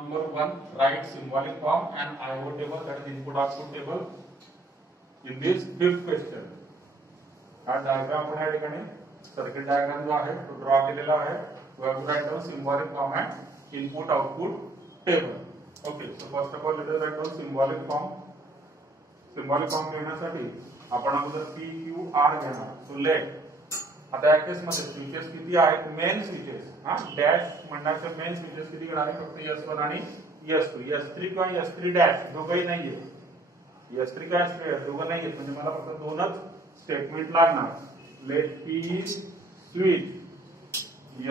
number 1, write symbolic form and IO table, that is input output table, in this fifth question. हा diagram आपण या ठिकाणी circuit diagram जो आहे तो ड्रॉ केलेला आहे. We have to write down symbolic form and input output table. Okay, so first of all let us write down symbolic form. Symbolic form लिहिण्यासाठी आपण अगोदर P Q R घेणार. So let आता या केस मध्ये switches किती आहेत? Main switches, हा डॅश म्हणण्याचे मेन स्विचेस किती आहे? फक्त S1 आणि S2. S3 किंवा S3 डॅश दोघंही नाहीये. S3 किंवा S3 दोघं नाहीये, म्हणजे मला फक्त दोनच स्टेटमेंट लागणार. Let P is switch,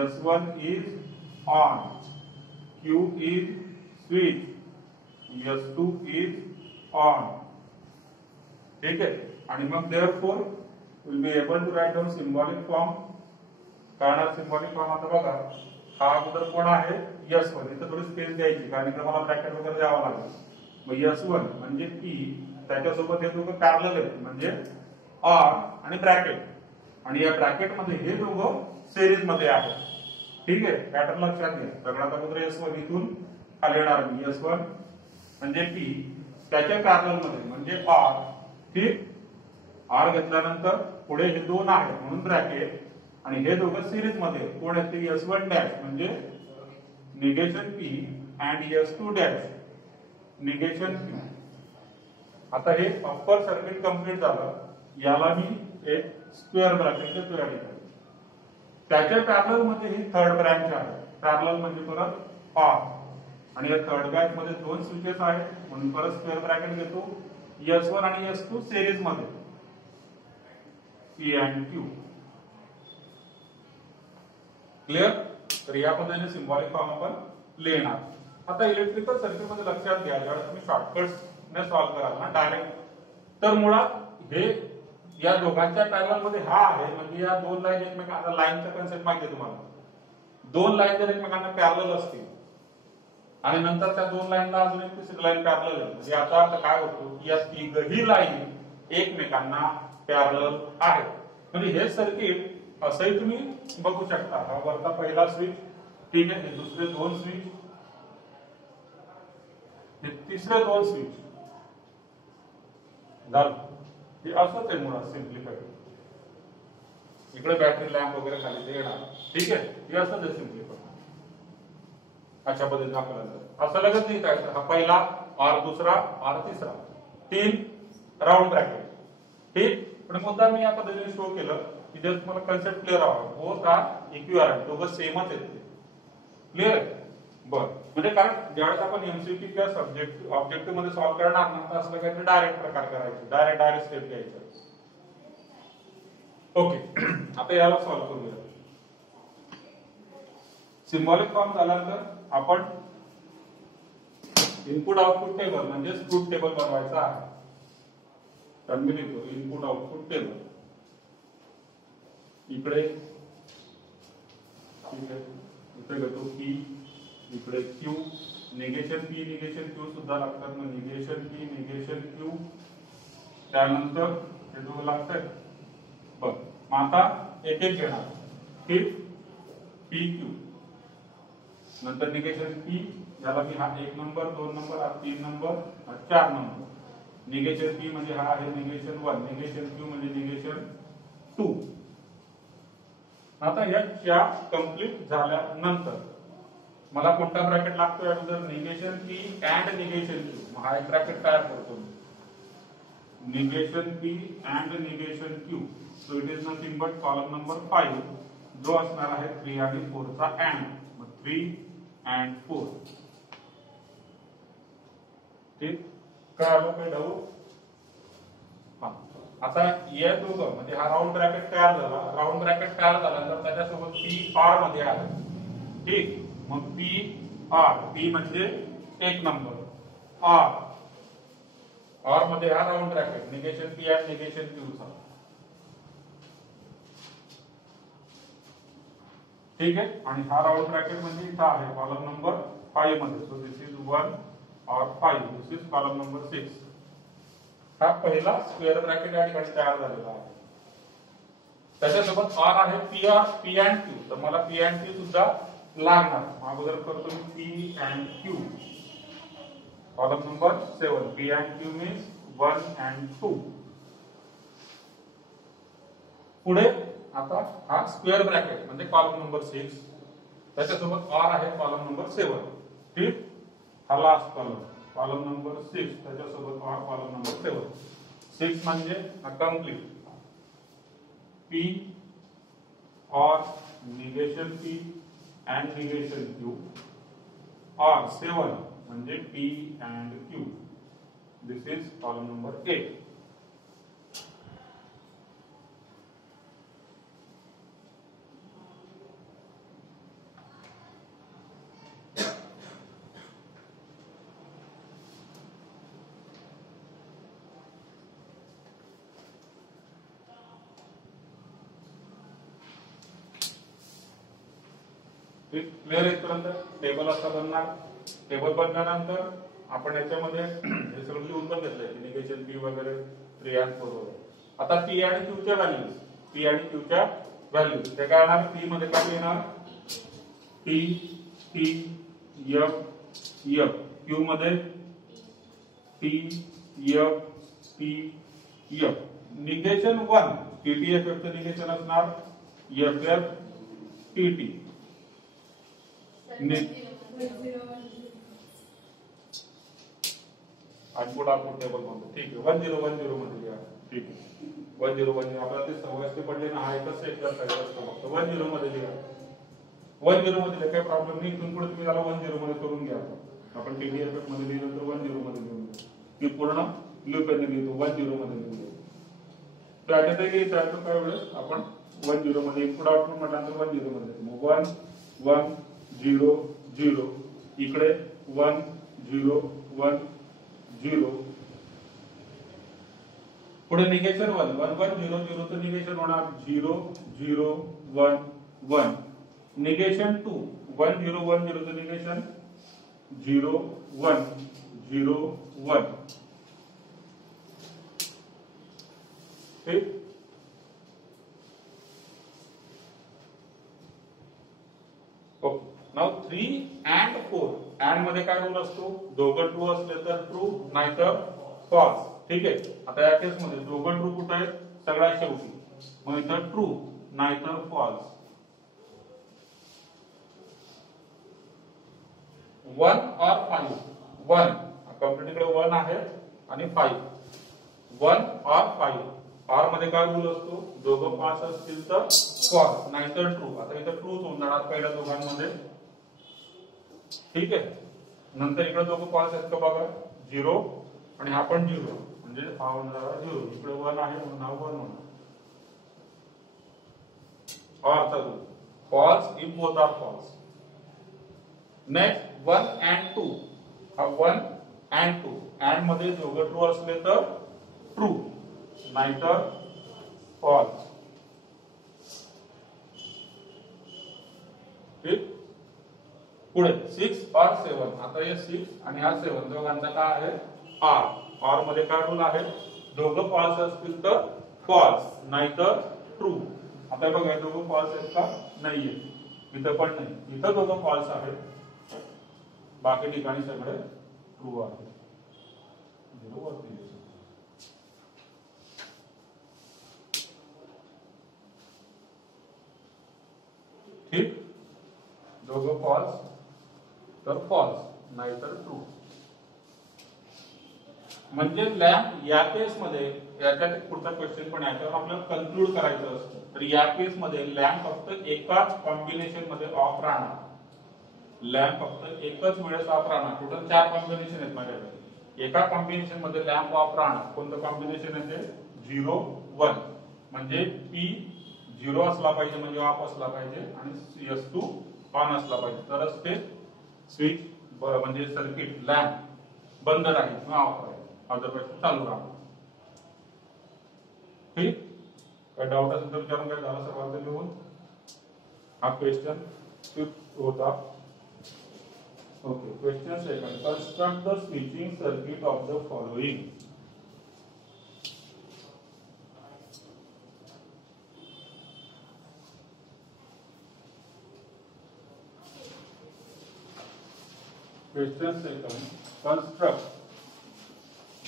S1 is on, Q is switch, S2 is on. ठीक आहे. आणि मग therefore will be able to write down symbolic form. कारण symbolic form आता बघा हा अगोदर कोण आहे? S1. इथे थोडी स्पेस द्यायची कारण इथे मला ब्रॅकेट वगैरे द्यावा लागेल. मग S1 म्हणजे P, त्याच्यासोबत हे दोघं पॅरलल आहेत म्हणजे R आणि ब्रॅकेट, आणि या ब्रॅकेट मध्ये हे दोघं सिरीज मध्ये आहेत. ठीक आहे, पॅटर्न लक्षात घ्या. सगळ्यात अगोदर S1 इथून खाली येणार मी. S1 म्हणजे P, त्याच्या पॅरलल मध्ये म्हणजे R. ठीक, R घेतल्यानंतर पुढे हे दोन आहेत म्हणून ब्रॅकेट, आणि हे दोघं सिरीज मध्ये कोण आहेत ते S1 डॅश म्हणजे negation P and S2 dash negation Q. आता हे अप्पर सर्किट कंप्लीट झालं. याला मी एक स्क्वेअर ब्रॅकेट देतो या ठिकाणी. त्याच्या पॅरलल मध्ये ही थर्ड ब्रँच आहे. पॅरलल म्हणजे परत R, आणि या थर्ड ब्रँच मध्ये दोन स्विचेस आहेत म्हणून परत स्क्वेअर ब्रॅकेट घेतो. S1 आणि S2 सिरीज मध्ये P and Q. क्लिअर? तर या पद्धतीने सिंबॉलिक फॉर्म आपण लिहिणार. आता इलेक्ट्रिकल सर्किट मध्ये लक्षात घ्या, ज्यावेळेस तुम्ही शॉर्टकट्स ने सॉल्व्ह कराल ना डायरेक्ट, तर मुळात हे या दोघांच्या पॅरलल मध्ये हा आहे म्हणजे या दोन लाईन एकमेकांना, लाईनचा कन्सेप्ट माहिती आहे तुम्हाला. दोन लाईन जर एकमेकांना पॅरलल असतील आणि नंतर त्या दोन लाईनला अजून एक तिसरी लाईन पॅरलल आहे, म्हणजे आता काय होतं की या तिघही लाईन एकमेकांना पॅरलल आहे. म्हणजे हे सर्किट असंही तुम्ही बघू शकता. हा वरचा पहिला स्विच, ठीक आहे, हे दुसरे दोन स्विच, हे तिसरे दोन स्विच झालं. हे असंच आहे मुळात सिम्प्लिफाईड. इकडे बॅटरी लॅम्प वगैरे खाली ते येणार. ठीक आहे, हे असंच आहे सिम्प्लिफाईड. अशा पद्धतीने आपल्याला असं लगेच लिहिता हा पहिला R, दुसरा R, तिसरा, तीन राऊंड ब्रॅकेट. ठीक, पण मुद्दा मी या पद्धतीने शो केलं की जर तुम्हाला कन्सेप्ट क्लिअर हवा. बोथ आर इक्विव्हॅलेंट, दोघं सेमच आहेत. क्लिअर आहे? बरं, म्हणजे कारण ज्यावेळेस आपण एमसीक्यू किंवा सब्जेक्ट ऑब्जेक्टिव्ह मध्ये सॉल्व्ह करणार ना, तर असं काहीतरी डायरेक्ट प्रकार करायचे, डायरेक्ट स्टेप घ्यायचं. ओके, आता याला सॉल्व्ह करूया. सिम्बॉलिक फॉर्म झाल्यानंतर आपण इनपुट आउटपुट टेबल म्हणजे ट्रूथ टेबल बनवायचा आहे. तर मी लिहितो इनपुट आउटपुट टेबल. इकडे ठीक आहे, इथे घेतो P, इकडे Q, negation P negation Q सुद्धा लागतात. मग निगेशन P निगेशन Q, त्यानंतर हे दोन लागतात. बघ, मग आता एक एक घेणार. ठीक, PQ नंतर निगेशन P, याला मी हा 1 नंबर, 2 नंबर, हा 3 नंबर, हा 4 नंबर. निगेशन P म्हणजे हा आहे निगेशन 1, निगेशन Q म्हणजे निगेशन 2. आता या चार कंप्लीट झाल्यानंतर मला कोणता ब्रॅकेट लागतो? यानंतर negation P and negation Q. मग हा एक ब्रॅकेट तयार करतो. Negation P and negation Q. So it is nothing but column number 5 जो असणार आहे 3 आणि 4 चा अँड. मग 3 and 4. ठीक, कळलं काय डाऊट? हा, आता या दोघं म्हणजे हा राऊंड ब्रॅकेट तयार झाला. राऊंड ब्रॅकेट तयार झाल्यानंतर त्याच्यासोबत P R मध्ये आहे. ठीक, मग P R, P म्हणजे 1 नंबर, R मध्ये हा राऊंड ब्रॅकेट निगेशन P आणि निगेशन Q चा. ठीक आहे, आणि हा राऊंड ब्रॅकेट म्हणजे इथं आहे कॉलम नंबर 5 मध्ये. सो दिस इज 1 और 5, दिस इज कॉलम नंबर 6. हा पहिला स्क्वेअर ब्रॅकेट या ठिकाणी तयार झालेला आहे. त्याच्यासोबत R आहे P अँड Q. तर मला P अँड Q सुद्धा लागणार. अगोदर करतो मी P and Q. Column number 7. P and Q means 1 and 2. पुढे आता हा स्क्वेअर ब्रॅकेट म्हणजे कॉलम नंबर 6, त्याच्यासोबत आर आहे कॉलम नंबर 7. ठीक, हा लास्ट कॉलम नंबर 6, त्याच्यासोबत आर कॉलम नंबर 7. 6 म्हणजे कंप्लीट पी और negation P and negation Q. R 7 म्हणजे P and Q. This is column number 8. Clear इथपर्यंत. टेबल असा बनणार. टेबल बनल्यानंतर आपण याच्यामध्ये हे सगळं लिहून पण घेतलंय, निगेशन पी वगैरे 3 and 4 वगैरे. आता पी आणि क्यूच्या व्हॅल्यूज, पी आणि क्यूच्या व्हॅल्यूज ते काय येणार? पी मध्ये काय येणार? T T F F. Q मध्ये T F T F. Negation 1 TTF चं निगेशन असणार F F TT. Output table बनतो. ठीक आहे, 1010 मध्ये लिहा. ठीक आहे, 1010 आपल्याला ते सवय पडले ना, हा एकच सेट करता येतो फक्त 10 मध्ये लिहा. 10 मध्ये काही प्रॉब्लेम नाही. इथून पुढे तुम्ही त्याला 10 मध्ये करून घ्या. आपण टीडीएफ मध्ये लिहिलं तर 10 मध्ये लिहून घ्या. मी पूर्ण लूप मध्ये लिहितो 10 मध्ये लिहून घ्या. त्याच्यातही त्याचं काय वेळेस आपण 10 मध्ये इनपुट आउटपुट म्हटल्यानंतर 10 मध्ये 1 1 0 0. इकडे 1 0 1 0. पुढे निगेशन 1 1 1 0 0 चं निगेशन होणार 0 0 1 1. निगेशन 2 1 0 1 0 चं निगेशन 0 1 0 1. ठीक. ओके. Now 3 and 4. अँड मध्ये काय रूल असतो? दोघं ट्रू असले तर ट्रू, नाहीतर फॉल्स. ठीक आहे. आता या केस मध्ये दोघं ट्रू कुठे आहेत? सगळ्यात शेवटी. मग इथं ट्रू नाहीतर फॉल्स. 1 और 5. 1 कंप्लीट इकडे 1 आहे आणि 5. 1 और 5. आर मध्ये काय रूल असतो? दोघं पास असतील तर फॉल्स, नाहीतर ट्रू. आता इथं ट्रूच होऊन जाणार पहिल्या दोघांमध्ये. ठीक आहे. नंतर इकडे दोघं फॉल्स आहेत का बघा, 0 आणि हा पण 0 म्हणजे हा होणार 0. इकडे 1 आहे म्हणून हा 1 होणार. और rule false if both are false. Next 1 and 2. हा 1 and 2. अँड मध्ये दोघं ट्रू असले तर ट्रू, नाहीतर फॉल्स. ठीक. पुढे 6 और 7. आता हे 6 आणि हा 7 दोघांचा काय आहे? आर. आर मध्ये काय रूल आहे? दोघं फॉल्स असतील तर फॉल्स, नाहीतर ट्रू. आता बघा दोघं फॉल्स आहेत का? नाहीये. इथं पण नाही. इथं दोघं फॉल्स आहेत, बाकी ठिकाणी सगळे ट्रू आहे. ठीक. दोघं फॉल्स तर फॉल्स, नाहीतर ट्रू. म्हणजे लॅम्प या केस मध्ये, याच्यात एक पुढचा क्वेश्चन पण आहे, त्यावर आपल्याला कन्क्लूड करायचं असतं. तर या केस मध्ये लॅम्प फक्त एकाच कॉम्बिनेशन मध्ये ऑफ राहणार. लॅम्प फक्त एकच वेळेस ऑफ राहणार. टोटल 4 कॉम्बिनेशन आहेत माझ्याकडे. एका कॉम्बिनेशन मध्ये लॅम्प ऑफ राहणार. कोणतं कॉम्बिनेशन आहे ते? 0 1. म्हणजे पी 0 असला पाहिजे म्हणजे ऑफ असला पाहिजे आणि S2 ऑन असला पाहिजे, तरच ते स्विच म्हणजे सर्किट लॅम्प बंद राहील किंवा ऑफ राहील. अदरवाईज चालू राहणार. ठीक. काय डाऊट असेल तर विचारून काय झालं सर्वांचं लिहून. हा क्वेश्चन 5 होता. Okay. Question 2. Construct the switching circuit of the following. Question second. Construct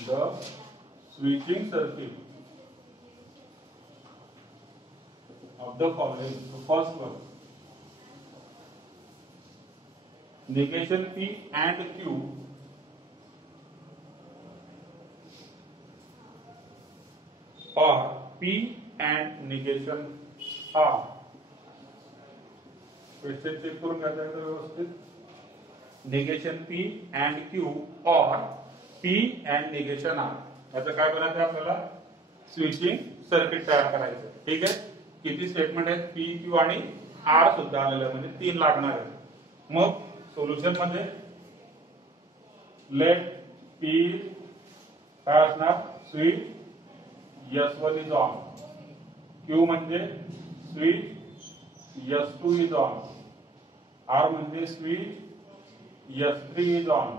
the switching circuit of the following. The first one, negation P and Q or P and negation R. Question check करून घ्यायचं आहे व्यवस्थित. Negation P and Q or P and negation R. याचं काय बनायचं आहे आपल्याला? Switching circuit तयार करायचं. ठीक आहे. किती स्टेटमेंट आहेत? P, Q आणि R सुद्धा आलेलं आहे, म्हणजे 3 लागणार आहे. मग सोल्युशन मध्ये लेट P काय असणार? Switch S1 is on. Q म्हणजे switch S2 is on. R म्हणजे switch S3 is on.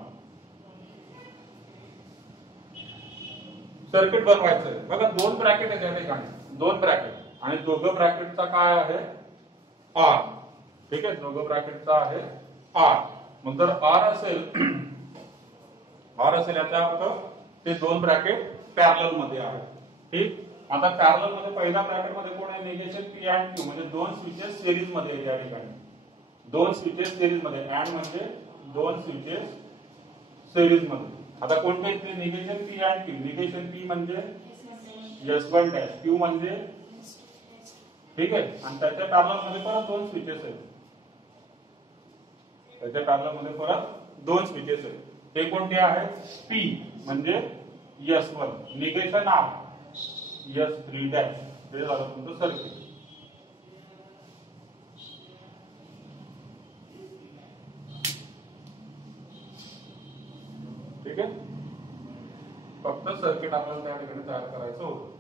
Circuit बनवायचं आहे. बघा 2 ब्रॅकेट आहेत या ठिकाणी, 2 ब्रॅकेट आणि दोघं ब्रॅकेटचा काय आहे? R. ठीक आहे, दोघं ब्रॅकेटचा आहे R. मग जर R असेल याचा अर्थ ते 2 ब्रॅकेट पॅरलल मध्ये आहेत. ठीक. आता पॅरलल मध्ये पहिल्या ब्रॅकेट मध्ये कोण आहे? निगेशन P and Q म्हणजे 2 स्विचेस सिरीज मध्ये आहेत या ठिकाणी. 2 स्विचेस सिरीज मध्ये, अँड म्हणजे 2 स्विचेस सिरीज मध्ये. आता कोणते आहेत? Negation P and Q. Negation P म्हणजे S1 डॅश, Q म्हणजे ठीक आहे, आणि त्याच्या पॅरलल मध्ये परत 2 स्विचेस आहेत. त्याच्या पॅरलल मध्ये परत 2 स्विचेस आहेत. ते कोणते आहेत? P म्हणजे S1, negation R S3 dash. हे झालं तुमचं सर्किट. ठीक आहे. फक्त सर्किट आपल्याला त्या ठिकाणी तयार करायचं होतं.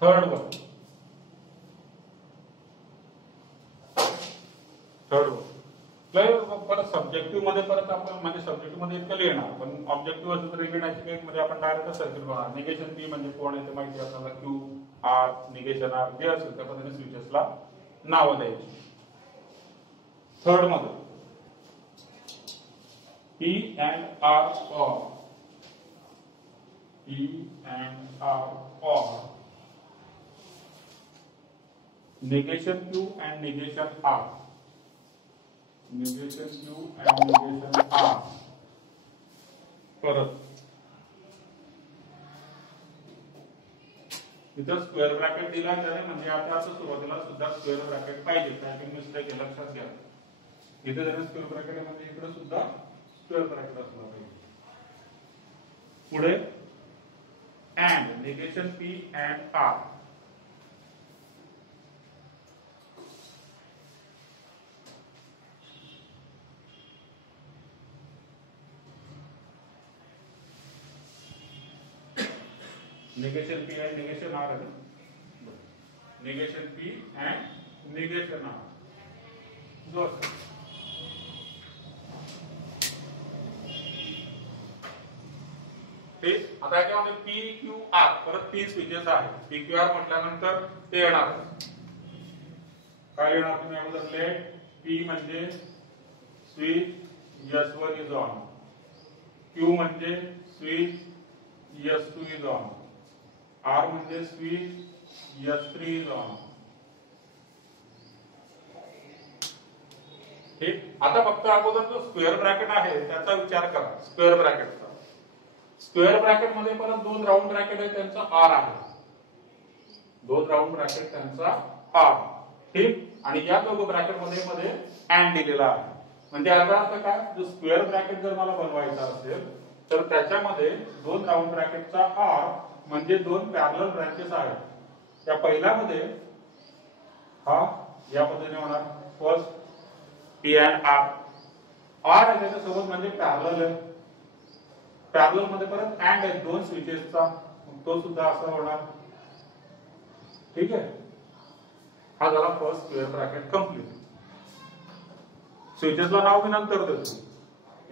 थर्ड वन परत सब्जेक्टिव्ह मध्ये परत आपण म्हणजे सब्जेक्टिव्ह मध्ये इतकं लिहिणार, पण ऑब्जेक्टिव्ह असेल तर रिलेटेड केस मध्ये आपण डायरेक्ट सर्किट बनवणार. निगेशन P म्हणजे कोण आहे ते माहिती आपल्याला, Q, R, निगेशन R जे असेल त्या पद्धतीने स्विचेसला नावं द्यायची. थर्ड मध्ये P and R or P and R or negation Q and negation R. Negation Q and negation R. परत इथं स्क्वेअर ब्रॅकेट दिला त्याने, म्हणजे आता असं सुरुवातीला सुद्धा स्क्वेअर ब्रॅकेट पाहिजे. टायपिंग मिस्टेक आहे, लक्षात घ्या. इथे जर स्क्वेअर ब्रॅकेट आहे म्हणजे इकडे सुद्धा स्क्वेअर ब्रॅकेट असला पाहिजे. पुढे and negation P and R. negation P and negation R है. negation P and negation R. दो ठीक. आता काय म्हणजे P Q R परत 3 स्विचेस आहेत. P Q R म्हटल्यानंतर ते येणार काय येणार? तुम्ही अगोदर लेट P म्हणजे switch S1 is on. Q म्हणजे switch S2 is on. R म्हणजे स्विच S3 is on. ठीक. आता फक्त अगोदर जो स्क्वेअर ब्रॅकेट आहे त्याचा विचार करा. स्क्वेअर ब्रॅकेटचा, स्क्वेअर ब्रॅकेट मध्ये परत 2 राऊंड ब्रॅकेट आहे, त्यांचा R आहे. 2 राऊंड ब्रॅकेट त्यांचा R. ठीक. आणि या दोघं ब्रॅकेट मध्ये अँड दिलेला आहे. म्हणजे याचा अर्थ काय? जो स्क्वेअर ब्रॅकेट जर मला बनवायचा असेल तर त्याच्यामध्ये 2 राऊंड ब्रॅकेटचा R म्हणजे 2 पॅरलल ब्रँचेस आहेत. त्या पहिल्यामध्ये हा या पद्धतीने होणार. First P and R. R आहे त्याच्यासोबत म्हणजे पॅरलल आहे. पॅरलल मध्ये परत अँड आहे 2 स्विचेसचा, तो सुद्धा असा होणार. ठीक आहे. हा झाला फर्स्ट स्क्वेअर ब्रॅकेट कंप्लीट. स्विचेसला नाव मी नंतर देतो.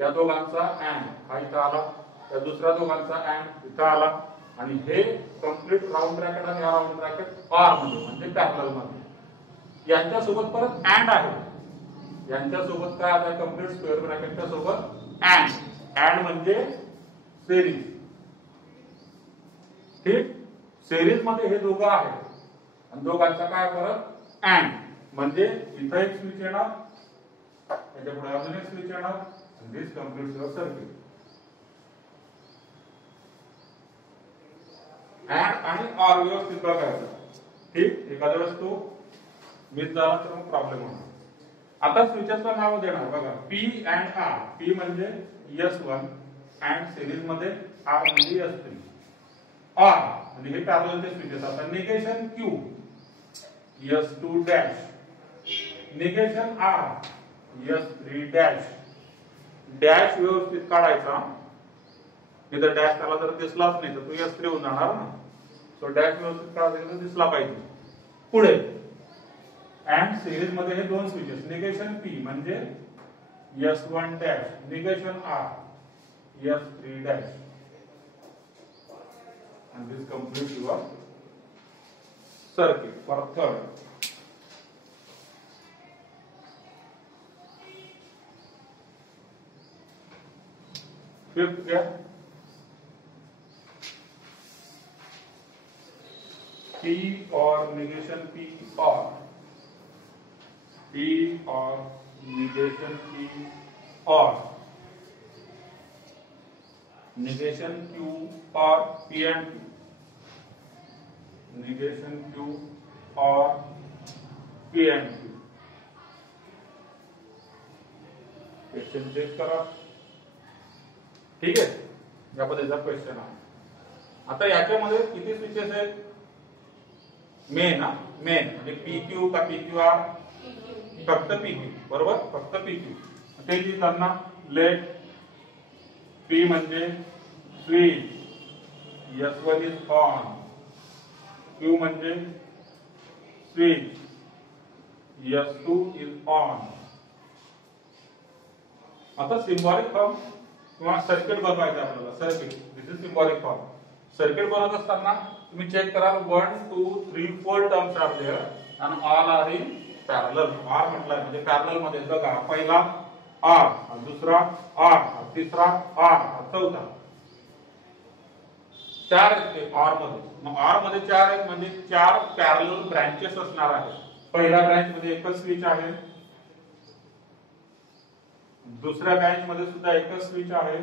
या दोघांचा अँड हा इथं आला, या दुसऱ्या दोघांचा अँड इथं आला, आणि हे कंप्लीट राऊंड ब्रॅकेट आणि हा राऊंड ब्रॅकेट R मध्ये म्हणजे पॅरलल मध्ये. यांच्या सोबत परत अँड आहे. यांच्या सोबत काय आता कंप्लीट स्क्वेअर ब्रॅकेटच्या सोबत अँड म्हणजे सेरीज. ठीक, सेरीज मध्ये हे दोघं आहेत आणि दोघांचा काय फरक अँड म्हणजे इथं एक स्विच येणार, त्याच्या पुढे अजून एक स्विच येणार, दिस कंप्लीट्स युअर सर्किट. अँड आणि ऑर व्यवस्थित बघायचं. ठीक, एखाद्या वेळेस तो मिस झाला तर मग प्रॉब्लेम होणार. आता स्विचेसला नाव देणार बघा, पी अँड आर. पी म्हणजे S1 अँड सिरीज मध्ये आर म्हणजे S3. आर म्हणजे हे पॅरललचे स्विचेस. आता negation Q S2 dash, negation R S3 dash. Dash व्यवस्थित काढायचा, इथं डॅश त्याला जर दिसलाच नाही तर तो S3 होऊन जाणार ना. सो डॅश व्यवस्थित काढायचा दिसला पाहिजे. पुढे अँड सिरीज मध्ये हे दोन स्विचेस, निगेशन P म्हणजे S1 dash, negation R S3 dash. and this completes your circuit for third. Fifth क्या? P और negation P और negation P और negation Q और P and Q, negation Q और P and Q. Question check करा. ठीक आहे, या पद्धतीचा क्वेश्चन आहे. आता याच्यामध्ये किती स्विचेस आहेत? मेन म्हणजे PQ का PQR? फक्त PQ, बरोबर, फक्त PQ. ते लिहिताना लेट P म्हणजे switch, S1 is on, Q म्हणजे स्विच, S2 इज ऑन. आता सिंबॉलिक फॉर्म किंवा सर्किट बनवायचं आपल्याला. Circuit, this is symbolic form. Circuit बनवत असताना तुम्ही चेक करा 1 2 3 4 टर्म्स आर देयर आणि all are in parallel. Or म्हटलं म्हणजे पॅरलल मध्ये बघा, पहिला आर, दुसरा आर, तिसरा आर, चौथा. चार आहेत आर मध्ये. मग आर मध्ये चार आहेत म्हणजे चार पॅरलल ब्रांचेस असणार आहेत. पहिल्या ब्रांच मध्ये एकच स्विच आहे, दुसऱ्या ब्रांच मध्ये सुद्धा एकच स्विच आहे,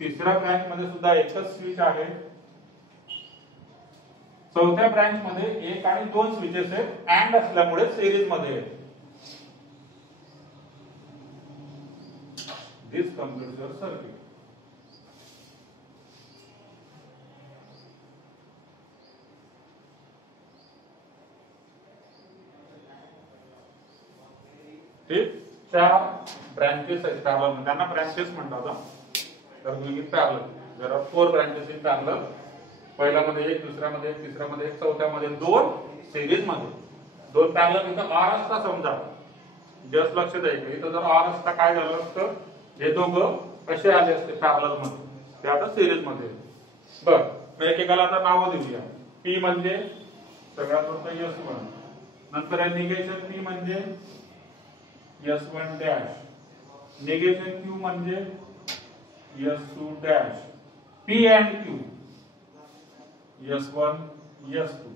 तिसऱ्या ब्रांच मध्ये सुद्धा एकच स्विच आहे, चौथ्या ब्रांच मध्ये एक आणि दोन स्विचेस आहेत अँड असल्यामुळे सिरीज मध्ये आहेत. दिस कंप्लीट्स युअर सर्किट. ठीक, चार ब्रांचेस आहेत पॅरलल, त्यांना ब्रांचेस म्हणतात. तर तुम्ही parallel, there are 4 branches in parallel. पहिल्यामध्ये एक, दुसऱ्यामध्ये एक, तिसऱ्यामध्ये एक, चौथ्यामध्ये दोन, सिरीज मध्ये दोन. पॅरलल इथं आर असता समजा, जस्ट लक्ष द्यायचं, इथं जर आर असता काय झालं असतं, हे दोघं कसे आले असते पॅरलल मध्ये, ते आता सिरीज मध्ये. बर, मग एकेकाला आता नाव देऊया. P म्हणजे सगळ्यात मोठं S1, नंतर निगेशन P म्हणजे S1 डॅश, निगेशन Q म्हणजे S2 dash, P and Q S1 S2.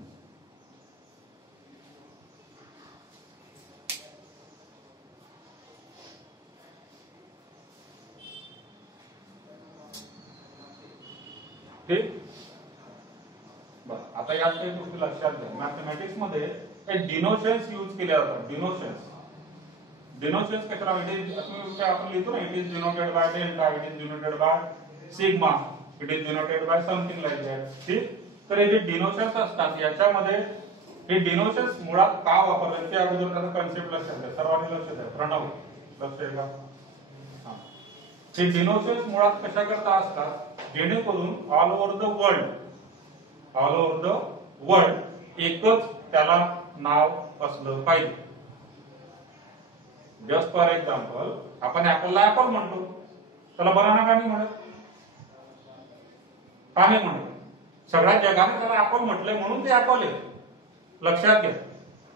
ठीक, बस. आता यात काही गोष्टी लक्षात घ्या. मॅथमॅटिक्स मध्ये हे डिनोशन्स यूज केले जातात. डिनोशन्स कशाला म्हणजे आपण लिहितो ना, it is denoted by delta, it is denoted by sigma, it is denoted bye something like that. ठीक, तर हे जे डिनोशन्स असतात याच्यामध्ये हे डिनोशन्स मुळात का वापरले ते अगोदर त्याचा कन्सेप्ट लक्षात घ्या. सर्वांनी लक्षात घ्या. प्रणव लक्ष आहे का? हे डिनोशन्स मुळात कशा करता असतात, जेणेकरून ऑल ओव्हर द वर्ल्ड एकच त्याला नाव असलं पाहिजे. जस्ट फॉर एक्झाम्पल, आपण ऍपलला ऍपल म्हणतो, त्याला बनाना का नाही म्हणत? का नाही म्हणत? सगळ्या जगाने त्याला ऍपल म्हटलंय म्हणून ते ऍपल आहे. लक्षात घ्या.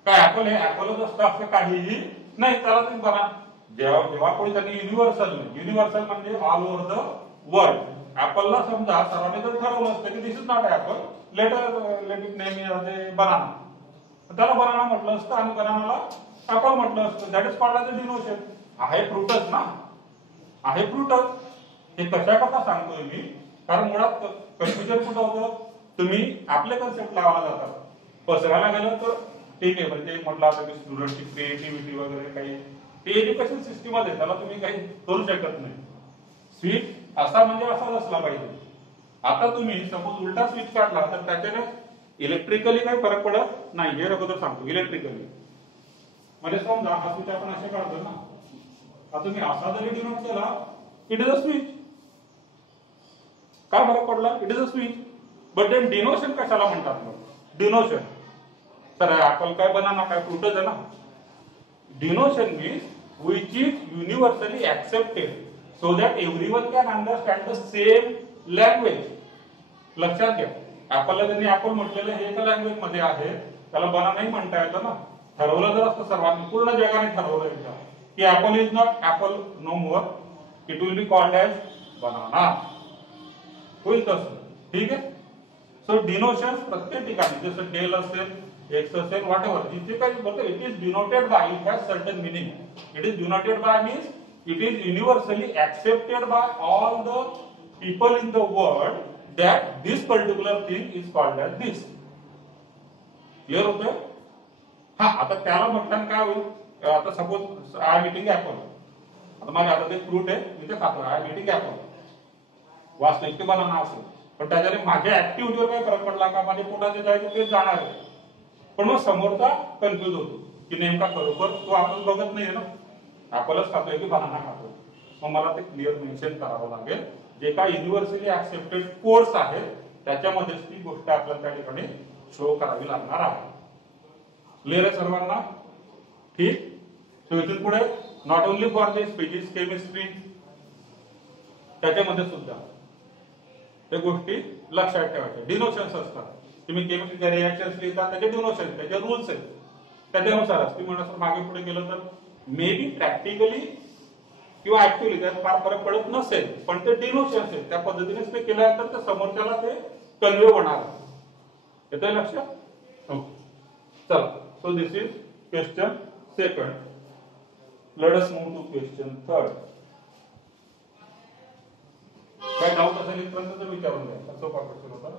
काय ऍपल हे ऍपलच असतं असं काहीही नाही. त्याला तुम्ही बघा, जेव्हा जेव्हा कोणी त्यांनी युनिव्हर्सल म्हणजे ऑल ओव्हर द वर्ल्ड. ऍपलला समजा सर्वांनी जर ठरवलं असतं की this is not apple, let it name banana, त्याला बनाना म्हटलं असतं आणि बनानाला ऍपल म्हटलं असतं. That is called as a denotation. आहे फ्रुटच ना, आहे फ्रुटच. हे कशा सांगतोय मी, कारण मुळात कन्फ्युजन कुठं होतं, तुम्ही आपले कन्सेप्ट लावायला जातात. पसरायला गेलं तर ठीक आहे, म्हणजे म्हटलं आता की स्टुडंटची क्रिएटिव्हिटी वगैरे काही ते एज्युकेशन सिस्टीम मध्ये त्याला तुम्ही काही करू शकत नाही. स्विच असा म्हणजे असाच असला पाहिजे. आता तुम्ही सपोज उलटा स्विच काढला तर त्याच्याने इलेक्ट्रिकली काही फरक पडत नाही. हे अगोदर सांगतो. इलेक्ट्रिकली म्हणजे समजा हा स्विच आपण असे काढतो ना, आता तुम्ही असा जरी डिनोट केला, इट इज अ स्विच. काय फरक पडला? It is a switch. But then denotation कशाला म्हणतात मग? डिनोशन तर ऍपल काय बनाना काय फ्रुटच आहे ना. डिनोशन means which is universally accepted so that everyone can understand the same language. लक्षात घ्या, ऍपलला त्यांनी ऍपल म्हटलेलं हे एका लँग्वेज मध्ये आहे, त्याला बनानाही म्हणता येतं ना. ठरवलं जर असतं सर्वांनी, पूर्ण जगाने ठरवलं एकदा की apple is not apple no more, it will be called as banana. होईल तसं, ठीक आहे. सो डिनोशन प्रत्येक ठिकाणी जसं डेल असेल, एक्स असेल, व्हॉट एव्हर, जिथे काही बोलतो it is denoted by, it has certain meaning. It is denoted by means it is universally accepted by all the people in the world that this particular thing is called as this. Clear होतंय? हा, आता त्याला म्हटलं काय होईल, आता suppose I am eating apple. आता माझ्या हातात एक फ्रूट आहे, मी ते खातो. I am eating apple. वास्तविक ते बनाना असेल, पण त्याच्याने माझ्या ऍक्टिव्हिटीवर काय फरक पडला का? माझ्या पोटात जे जायचं तेच जाणार आहे. पण मग समोरचा कन्फ्युज होतो की नेमका खरोखर तो आपण बघत नाहीये ना, ऍपलच खातोय की बनाना खातोय. मग मला ते क्लिअर मेन्शन करावं लागेल. जे काय युनिव्हर्सली ऍक्सेप्टेड कोर्स आहे त्याच्यामध्ये ती गोष्ट आपल्याला त्या ठिकाणी शो करावी लागणार आहे. क्लिअर आहे सर्वांना? ठीक. सो इथून पुढे not only for this physics chemistry, त्याच्यामध्ये सुद्धा त्या गोष्टी लक्षात ठेवायच्या. डिनोशन्स असतात. तुम्ही केमिस्ट्रीच्या रिएक्शन्स लिहिता, त्याचे डिनोशन्स, त्याचे रूल्स आहेत, त्याच्यानुसार असते. म्हणून मागे पुढे गेलं तर मे बी प्रॅक्टिकली किंवा ऍक्च्युअली त्यात फार फरक पडत नसेल, पण ते डिनोशन्स आहेत. त्या पद्धतीनेच ते केल्यानंतर ते समोरच्याला ते कन्वे होणार. येतंय लक्षात? ओके, चला. So this is question second. Let us move to question third. काय डाऊट असेल इथपर्यंत तर विचारून घ्या. सोपा क्वेश्चन होता.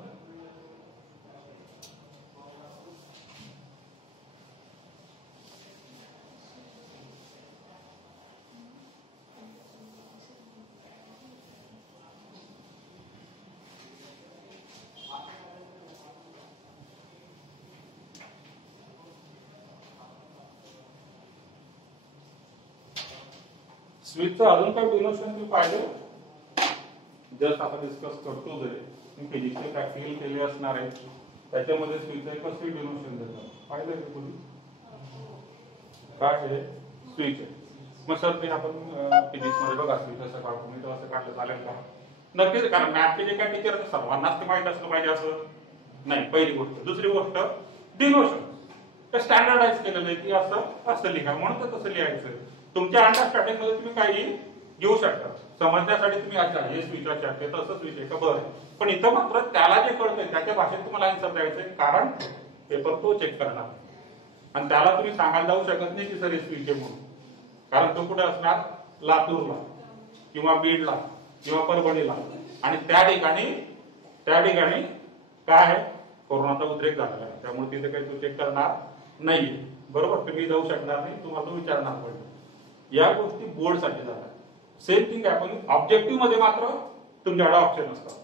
स्विचचं अजून काय डिनोशन मी पाहिले, जस्ट आपण डिस्कस करतो. जरी फिजिक्सचे प्रॅक्टिकल केले असणार आहे त्याच्यामध्ये स्विचचं कसं डिनोशन देतात पाहिलं का कोणी? काय आहे स्विच आहे. मग सर ते आपण फिजिक्स मध्ये बघा स्विच असं काढतो, मी असं काढलं चालेल का? नक्कीच, कारण मॅथचे जे काय टीचर सर्वांनाच ते माहित असलं पाहिजे असं नाही, पहिली गोष्ट. दुसरी गोष्ट डिनोशन तर स्टँडर्डाइज केलेलं आहे की असं लिहा, म्हणून तर तसं लिहायचं. तुमच्या अंडरस्टँडिंग मध्ये तुम्ही काही घेऊ शकता. समजण्यासाठी तुम्ही अच्छा हे स्विच आहे तसं स्विच आहे का बरं, पण इथं मात्र त्याला जे कळतंय त्याच्या भाषेत तुम्हाला आन्सर द्यायचंय, कारण पेपर तो चेक करणार आणि त्याला तुम्ही सांगायला जाऊ शकत नाही की सर हे स्विच आहे म्हणून. कारण तो कुठे असणार? लातूरला किंवा बीडला किंवा परभणीला, आणि त्या ठिकाणी काय आहे, कोरोनाचा उद्रेक झालेला आहे. त्यामुळे तिथे काही तो चेक करणार नाहीये. बरोबर, तुम्ही जाऊ शकणार नाही, तुम्हाला तो विचारणार पडेल. या गोष्टी बोर्ड साठी झाल्या. सेम थिंग आपण ऑब्जेक्टिव्ह मध्ये मात्र तुमच्याकडे ऑप्शन असतात.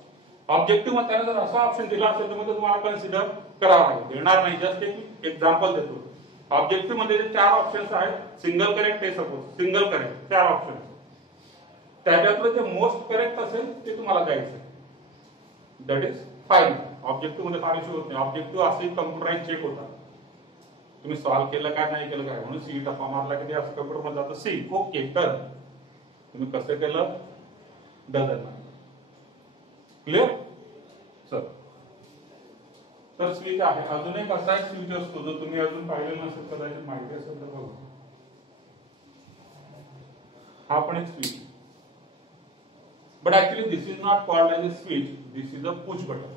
ऑब्जेक्टिव्ह मध्ये जर असा ऑप्शन दिला असेल तर मग तुम्हाला कन्सिडर करावं लागेल. देणार नाही. जस्ट एक एक्झाम्पल देतो. ऑब्जेक्टिव्ह मध्ये जे 4 ऑप्शन्स आहेत, सिंगल करेक्ट आहे सपोज, सिंगल करेक्ट 4 ऑप्शन, त्याच्यातलं जे मोस्ट करेक्ट असेल ते तुम्हाला द्यायचं. That is fine. ऑब्जेक्टिव्ह मध्ये फार इश्यू होत नाही. ऑब्जेक्टिव्ह असे कम्प्युटराइज चेक होतात, तुम्ही सॉल्व्ह केलं काय नाही केलं काय, म्हणून सी टप्पा मारला की ते असं कम्प्युटर मध्ये जातं सी ओके कर. तुम्ही कसं केलं डझन. Clear sir? तर स्विच आहे. अजून एक असा एक स्विच असतो जो तुम्ही अजून पाहिलेला नसेल, कदाचित माहिती असेल तर बघा. हा पण एक switch. But actually this is not called as a switch, this is a push button.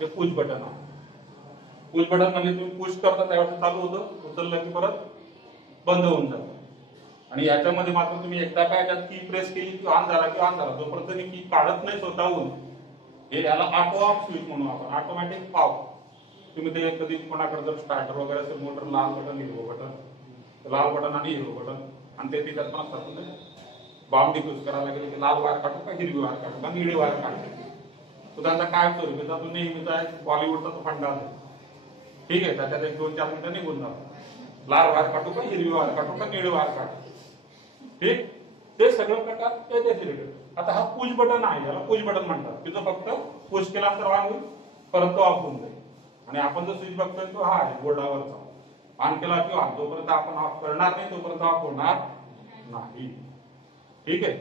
हे पुश बटन आहे. पुश बटन म्हणजे तुम्ही पुश करता त्यावेळेस चालू होतं, उचललं की परत बंद होऊन जातं. आणि याच्यामध्ये मात्र तुम्ही एकदा काय त्यात की प्रेस केली की ऑन झाला की ऑन झाला, जोपर्यंत मी की काढत नाही स्वतःहून, हे याला ऑटो ऑफ स्विच म्हणू आपण, ऑटोमॅटिक ऑफ. तुम्ही ते कधी कोणाकडे जर स्टार्टर वगैरे असेल मोटर, लाल बटन हिरवं बटन, लाल बटन आणि हिरवं बटन, आणि ते तिच्यात पण असतात बॉम्ब डिफ्यूज करायला गेले की लाल वायर काढू का हिरवी वायर काढू का निळी वायर काढू. तो त्यांचा काय स्वरूप आहे, तो नेहमीचा बॉलिवूडचा तो फंडा आहे. ठीक आहे, त्याच्यात 1-2-4 मिनिटं निघून जातात. लाल वायर काढू का हिरवी वायर काढू का निळी वायर काढू. ठीक, ते सगळं प्रकार ते रिलेटेड. आता हा पुश बटन आहे, याला पुश बटन म्हणतात, की जो फक्त पुश केल्यानंतर ऑन होईल, परत तो ऑफ होऊन जाईल. आणि आपण जो स्विच बघतोय तो हा आहे बोर्डावरचा. ऑन केला की ऑन, जोपर्यंत आपण ऑफ करणार नाही तोपर्यंत ऑफ होणार नाही. ठीक आहे.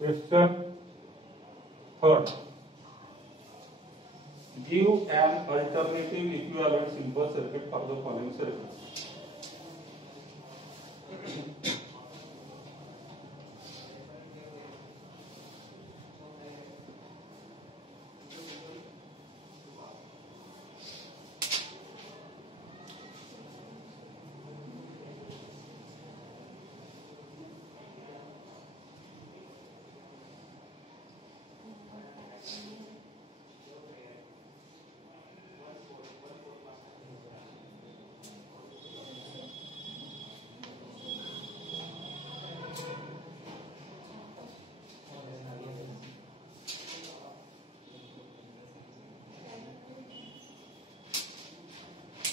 Question third. Give an alternative equivalent simple circuit for the following circuit.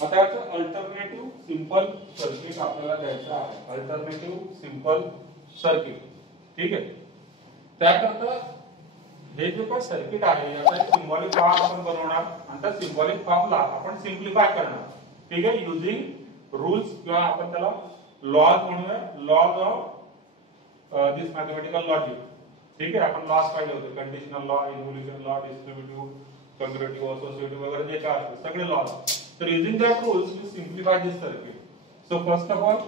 आता याचं अल्टरनेटिव्ह सिंपल सर्किट आपल्याला द्यायचं आहे. Alternative simple circuit. ठीक आहे. त्याकरता हे जे काही सर्किट आहे याचा एक सिंबॉलिक फॉर्म आपण बनवणार आणि त्या सिंबॉलिक फॉर्मला आपण सिंप्लिफाय करणार. ठीक आहे, युजिंग रूल्स किंवा आपण त्याला लॉज म्हणूया, laws of this mathematical logic. ठीक आहे, आपण लॉज पाहिले होते, conditional law, involution law, distributive, commutative, associative वगैरे जे काय असते सगळे laws. So using that rules we simplify this circuit. So first of all,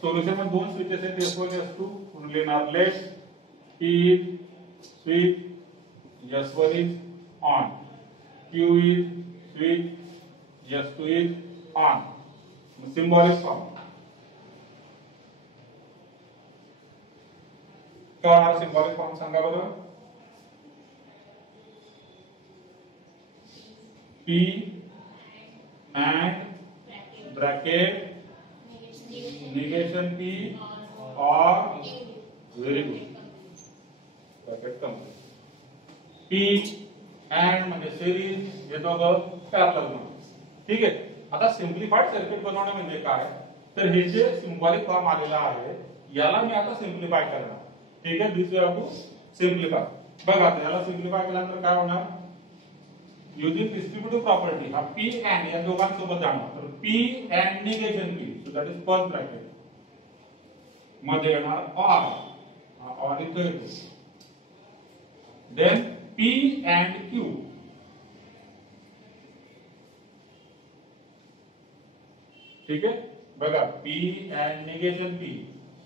solution में दोन switches हैं, S1 S2. लेना left P is switch, S1 is on. Q is switch, S2 is on. Symbolic form. क्या हमारा symbolic form सांगा बरं? P and bracket negation P or very good bracket complete. P and म्हणजे series हे दोघं parallel मध्ये. ठीक आहे. आता सिम्प्लिफाईड सर्किट बनवणे म्हणजे काय, तर हे जे सिंबॉलिक फॉर्म आलेला आहे याला मी आता सिम्प्लिफाय करणार. ठीक आहे, this we have to simplify. बघा याला सिम्प्लिफाय केल्यानंतर काय होणार, युजिंग डिस्ट्रीब्युटिव्ह प्रॉपर्टी हा P and या दोघांसोबत जाणार. तर P and negation P, so that is first bracket मध्ये येणार ऑर इथे येतो. देन P and Q, ठीक आहे. बघा P and negation P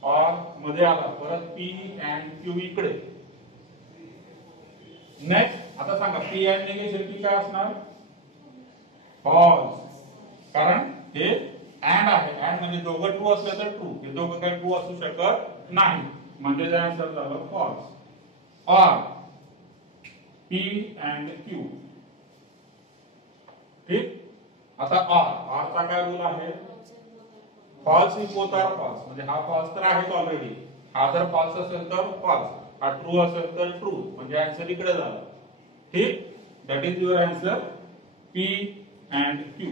और मध्ये आला, परत P and Q इकडे. नेक्स्ट आता सांगा P and negation P काय असणार, फॉल्स, कारण हे अँड आहे. अँड म्हणजे दोघं ट्रू असले तर ट्रू, हे दोघं काही ट्रू असू शकत नाही, म्हणजे आन्सर झालं फॉल्स. और P and Q. ठीक. आता R चा काय रूल आहे, false if both are false, म्हणजे हा फॉल्स तर आहेच ऑलरेडी, हा जर फॉल्स असेल तर फॉल्स, हा ट्रू असेल तर ट्रू, म्हणजे आन्सर इकडे झाला. ठीक, that is your answer P and Q.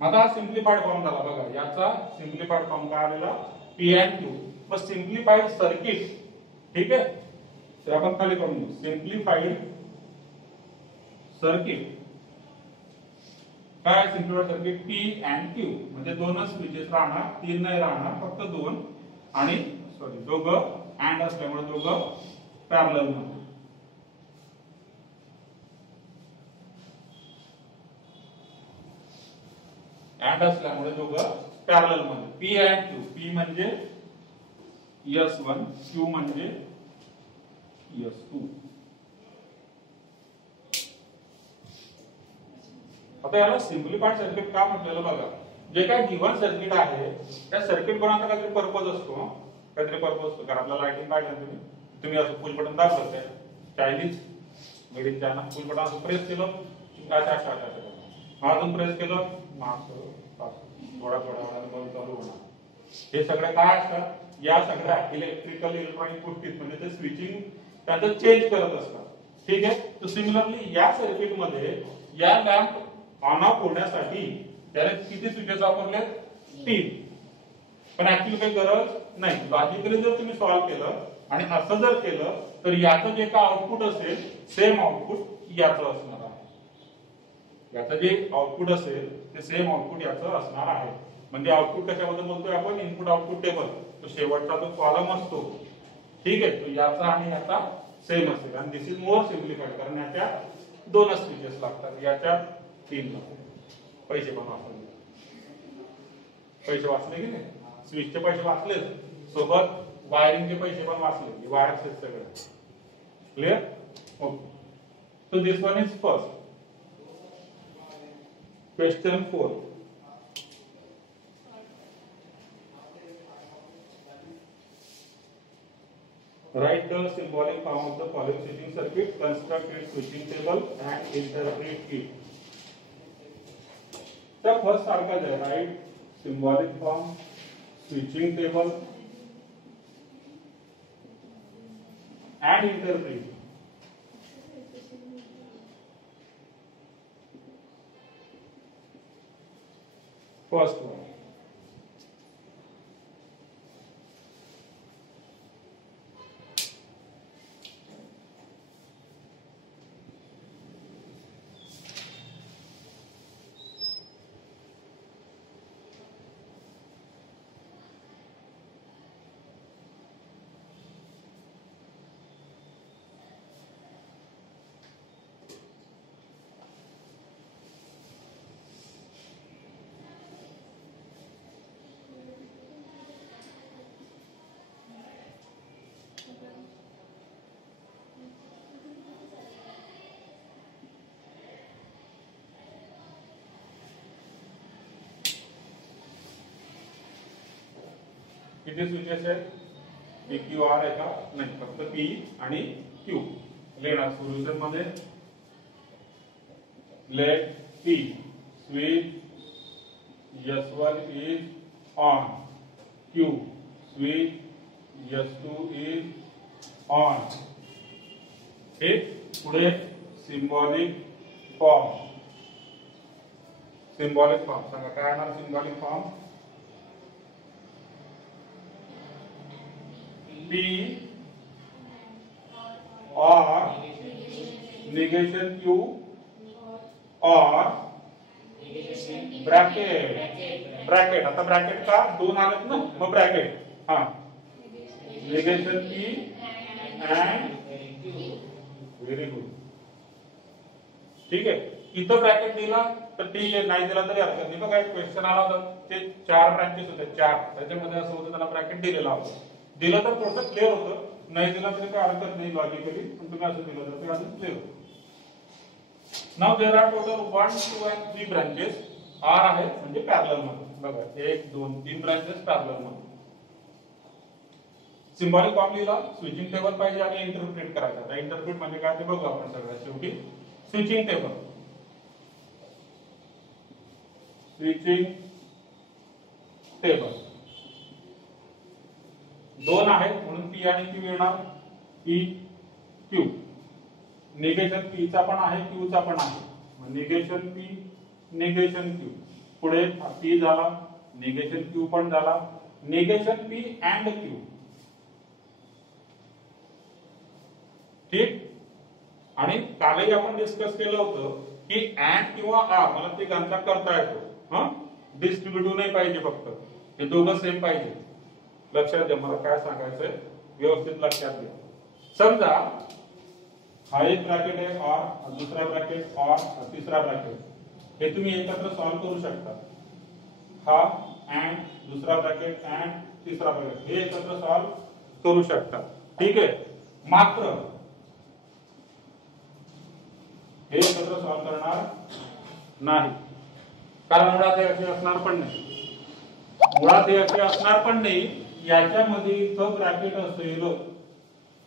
आता हा सिम्प्लिफाईड फॉर्म झाला. बघा याचा सिम्प्लिफाईड फॉर्म काय आलेला, P and Q. मग सिम्प्लिफाईड सर्किट, ठीक आहे, तर आपण खाली करून घेऊ. सिम्प्लिफाईड सर्किट काय simplified circuit P and Q म्हणजे दोनच स्विचेस राहणार, तीन नाही राहणार, फक्त दोन आणि सॉरी दोघं अँड असल्यामुळे दोघं पॅरलल मध्ये. अँड असल्यामुळे दोघं पॅरलल मध्ये. P and Q. P म्हणजे S1, Q म्हणजे S2. आता याला सिम्प्लिफाईड सर्किट का म्हटलेलं बघा. जे काय गिव्हन सर्किट आहे त्या सर्किट बनाचा काहीतरी पर्पज असतो, काहीतरी पर्पज असतो. घरातला लाइटिंग पाहिजे तुम्ही असं पुश बटन दाबलं ते Chinese made in China push button असं प्रेस केलं काय अजून प्रेस केलं थोडा वेळाने बल्ब चालू होणार. हे सगळे काय असतात, या सगळ्या इलेक्ट्रिकल इलेक्ट्रॉनिक गोष्टीत म्हणजे ते स्विचिंग त्यांचं चेंज करत असतात. ठीक आहे. तर सिमिलरली या सर्किट मध्ये या लॅम्प ऑन ऑफ होण्यासाठी त्याने किती स्विचेस वापरले? 3. पण ऍक्च्युअली काही गरज नाही. लॉजिकली जर तुम्ही सॉल्व्ह केलं आणि असं जर केलं तर याचं जे का आउटपुट असेल सेम आउटपुट याचं असणार आहे. याचं जे आउटपुट असेल ते सेम आउटपुट याचं असणार आहे. म्हणजे आउटपुट कशाबद्दल बोलतोय आपण? Input output table. तो शेवटचा जो कॉलम असतो, ठीक आहे, तो याचा आणि याचा सेम असेल. आणि दिस इज मोर सिम्प्लिफाईड कारण याच्या दोनच स्विचेस लागतात, याच्या 3 लागतात. पैसे पण वाचले, पैसे वाचले की नाही? स्विचचे पैसे वाचले सोबत वायरिंगचे पैसे पण वाचले. वायर्स आहेत सगळे. Clear? Okay. So this one is first. Question 4. Write the symbolic form of the following switching circuit. Construct its switching table and interpret it. तर फर्स्ट सारखाच आहे. Right symbolic form, switching table and interpret. First one. किती switches आहेत? PQR आहे का? नाही, फक्त P आणि Q. लिहिणार सोल्युशन मध्ये let P switch S1 is on, Q switch S2 is on. ठीक. पुढे सिम्बॉलिक फॉर्म. सिम्बॉलिक फॉर्म सांगा काय येणार? Symbolic form P or negation Q or bracket. आता ब्रॅकेट का दोन आलेत ना, मग ब्रॅकेट. हा, negation P and very good. ठीक आहे. इथं ब्रॅकेट दिला तर ठीक आहे, नाही दिला तरी हरकत नाही. बघा एक क्वेश्चन आला होता, ते 4 ब्रँचेस होते, 4. त्याच्यामध्ये असं होतं त्याला ब्रॅकेट दिलेला होता. दिलं तर थोडं क्लिअर होतं, नाही दिला तरी काही हरकत नाही लॉजिकली, पण तुम्ही असं दिलं तर ते अजून क्लिअर होतं. Now there are total 1, 2 and 3 branches are आहेत म्हणजे पॅरलल मध्ये. बघा 1, 2, 3 ब्रांचेस पॅरलल मध्ये. सिम्बॉलिक फॉर्म लिहिला, स्विचिंग टेबल पाहिजे आणि इंटरप्रेट करायचं. आता इंटरप्रेट म्हणजे काय ते बघू आपण सगळ्यात शेवटी. स्विचिंग टेबल, स्विचिंग टेबल 2 आहेत म्हणून P आणि Q येणार. P Q. निगेशन P चा पण आहे, Q चा पण आहे. मग निगेशन P, निगेशन Q. पुढे P झाला, निगेशन Q पण झाला. Negation P and Q. ठीक. आणि कालही आपण डिस्कस केलं होतं की अँड किंवा आर मला ते गणता करता येतो. डिस्ट्रीब्युटिव्ह नाही पाहिजे, फक्त हे दोघं सेम पाहिजे. लक्षात घ्या मला काय सांगायचंय, व्यवस्थित लक्षात घ्या. समजा हा एक ब्रॅकेट आहे ऑर, दुसरा ब्रॅकेट ऑर, तिसरा ब्रॅकेट, हे तुम्ही एकत्र सॉल्व्ह करू शकता. हा अँड, दुसरा ब्रॅकेट अँड, तिसरा ब्रॅकेट, हे एकत्र सॉल्व्ह करू शकता. ठीक आहे. मात्र हे एकत्र सॉल्व्ह करणार नाही, कारण मुळात हे असे असणार पण नाही. मुळात हे असे असणार पण नाही. याच्यामध्ये इथं ब्रॅकेट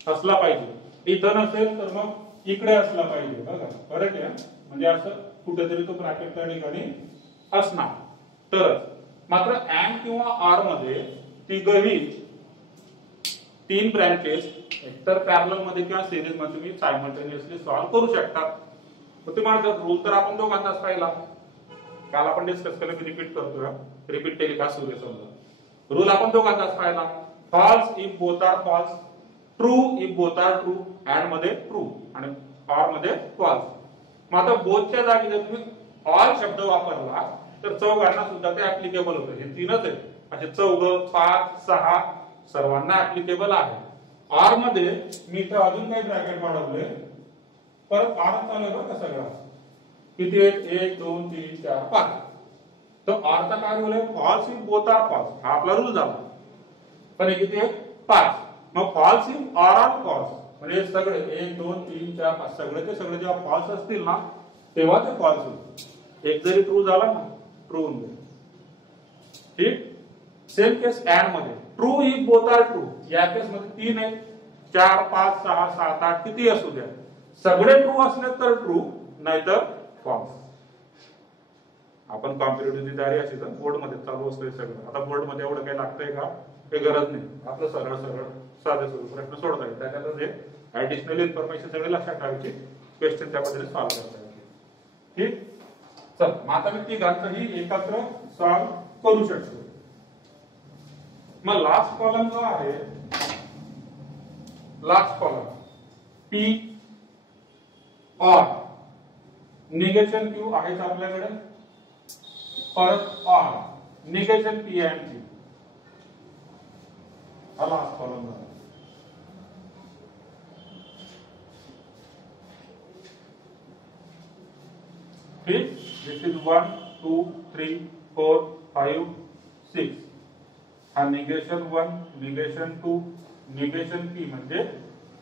असला पाहिजे, इथं नसेल तर मग इकडे असला पाहिजे. बघा फरक आहे. म्हणजे असं कुठेतरी तो ब्रॅकेट त्या ठिकाणी असणार तरच. मात्र अँड किंवा आर मध्ये तिघही तीन ब्रँचेस एकतर पॅरलल मध्ये किंवा सिरीज मध्ये तुम्ही सायमल्टेनियसली सॉल्व्ह करू शकता. तुम्हाला रूल तर आपण दोघांचाच पाहिला, काल आपण डिस्कस केलं, मी रिपीट करतोय. रिपीट टेलिकास्ट सुरू आहे. समजा रूल आपण दोघांचाच पाहिला. False if both are false, true if both are true, and मध्ये ट्रू आणि ऑर मध्ये फॉल्स. मग आता बोथच्या जागी जर तुम्ही ऑल शब्द वापरला तर चौघांना सुद्धा ते ऍप्लिकेबल होतं. हे तीनच आहे, असे चौघ, 5, 6 सर्वांना ऍप्लिकेबल आहे. ऑर मध्ये मी इथं अजून काही ब्रॅकेट वाढवले, परत ऑर चालू आहे बरं का सगळा. किती आहेत? 1 2 3 4 5. तो ऑरचा काय रूल आहे? False if both are false, हा आपला रूल झाला. पण हे किती आहेत? 5. मग false if or are false, म्हणजे सगळे 1 2 3 4 5 सगळेचे सगळे जेव्हा फॉल्स असतील ना तेव्हा ते फॉल्स होईल. एक जरी ट्रू झाला ना, ट्रू होऊन जाईल. ठीक. सेम केस अँड मध्ये true if both are true, या केस मध्ये 3 आहे, 4 5 6 7 8 किती असू द्या, सगळे ट्रू असले तर ट्रू, नाहीतर फॉल्स. आपण कॉम्पिटिटिव्हची तयारी अशी तर बोर्ड मध्ये चालू असते सगळं. आता बोर्ड मध्ये एवढं काही लागतंय का? हे गरज नाही. आपलं सरळ सरळ साधे सुरू प्रश्न सोडता येईल. त्याच्यात जे ऍडिशनल इन्फॉर्मेशन सगळे लक्षात ठेवायची, क्वेश्चन त्या पद्धतीने सॉल्व्ह करता येईल. ठीक. चल मग आता मी तिघांचंही एकत्र सॉल्व्ह करू शकतो. मग लास्ट कॉलम जो आहे, last column P or, negation Q आहेच आपल्याकडे, परत or, negation P and Q, हा लास्ट कॉलम झाला. ठीक. दिस इज 1 2 3 4 5 6. हा निगेशन 1, निगेशन 2, निगेशन पी म्हणजे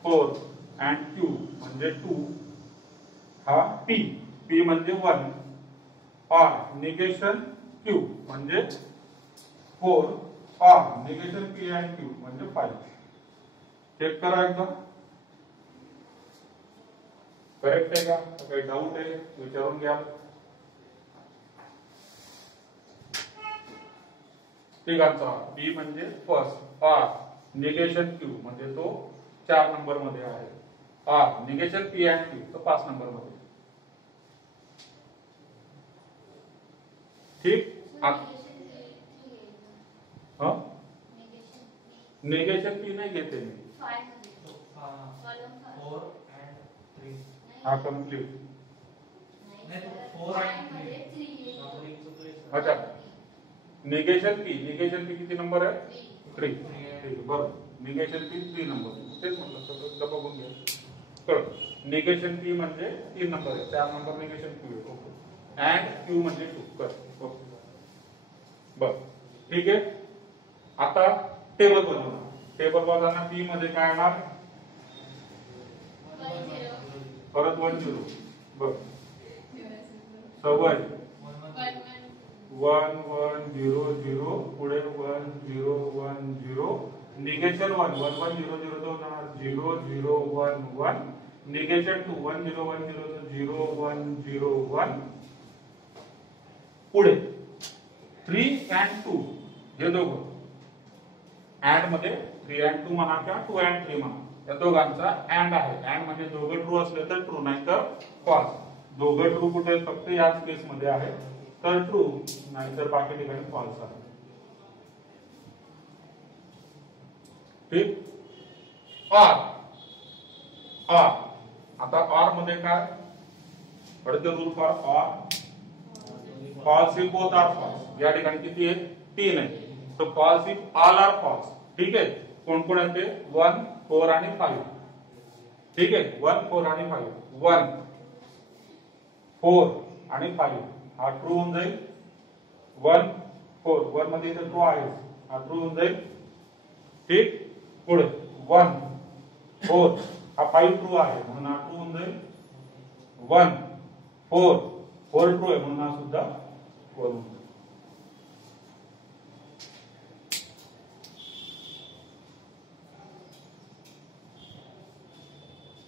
4 अँड क्यू म्हणजे 2. हा पी, पी म्हणजे 1, ऑर निगेशन क्यू म्हणजे 4, or negation P and Q म्हणजे 5. चेक करा एकदा, करेक्ट आहे का? काही डाऊट आहे विचारून घ्या. तिघांचा बी म्हणजे फर्स्ट, आर निगेशन क्यू म्हणजे तो 4 नंबर मध्ये आहे, R negation P and Q तो 5 नंबर मध्ये. ठीक. निगेशन पी नाही घेते मी, हा कंप्लीट. अच्छा, निगेशन पी, निगेशन पी किती नंबर आहे? 3. ठीक बरोबर. निगेशन पी 3 नंबर, तेच म्हटलं सगळं बघून घ्या. कळलं. निगेशन पी म्हणजे 3 नंबर आहे, 4 नंबर निगेशन क्यू आहे. ओके. अँड क्यू म्हणजे 2. कर. ओके बर. ठीक आहे. आता टेबल बनवणार. टेबल बनवताना पी मध्ये काय येणार? परत 1 0. बर. सवय 1 1 0 0 पुढे 1 0 1 0, निगेशन 1 1 1 0 0 2 0 0 1 1, निगेशन 2 1 0 1 0 0 1 0 1, पुढे 3 and 2 हे दोघं अँड मध्ये 3 and 2 म्हणा किंवा 2 and 3 म्हणा, या दोघांचा अँड आहे. अँड म्हणजे दोघं ट्रू असले तर ट्रू, नाही तर फॉल्स. दोघं ट्रू कुठे आहेत? फक्त याच केस मध्ये आहे तर ट्रू, नाहीतर बाकी ठिकाणी फॉल्स आहे. ठीक. ऑर, ऑर आता ऑर मध्ये काय, what is the rule for or? False if both are false. या ठिकाणी किती आहे? 3 आहे. So false if all are false. ठीक आहे. कोण कोण आहे ते? 1 4 आणि 5. ठीक आहे. 1 4 आणि 5. 1 4 आणि 5 हा ट्रू होऊन जाईल. 1 4 1 मध्ये इथे ट्रू आहे, हा ट्रू होऊन जाईल. ठीक. पुढे 1 4 हा 5 ट्रू आहे म्हणून हा ट्रू होऊन जाईल. 1 4 4 ट्रू आहे म्हणून हा सुद्धा 4 होऊन जाईल.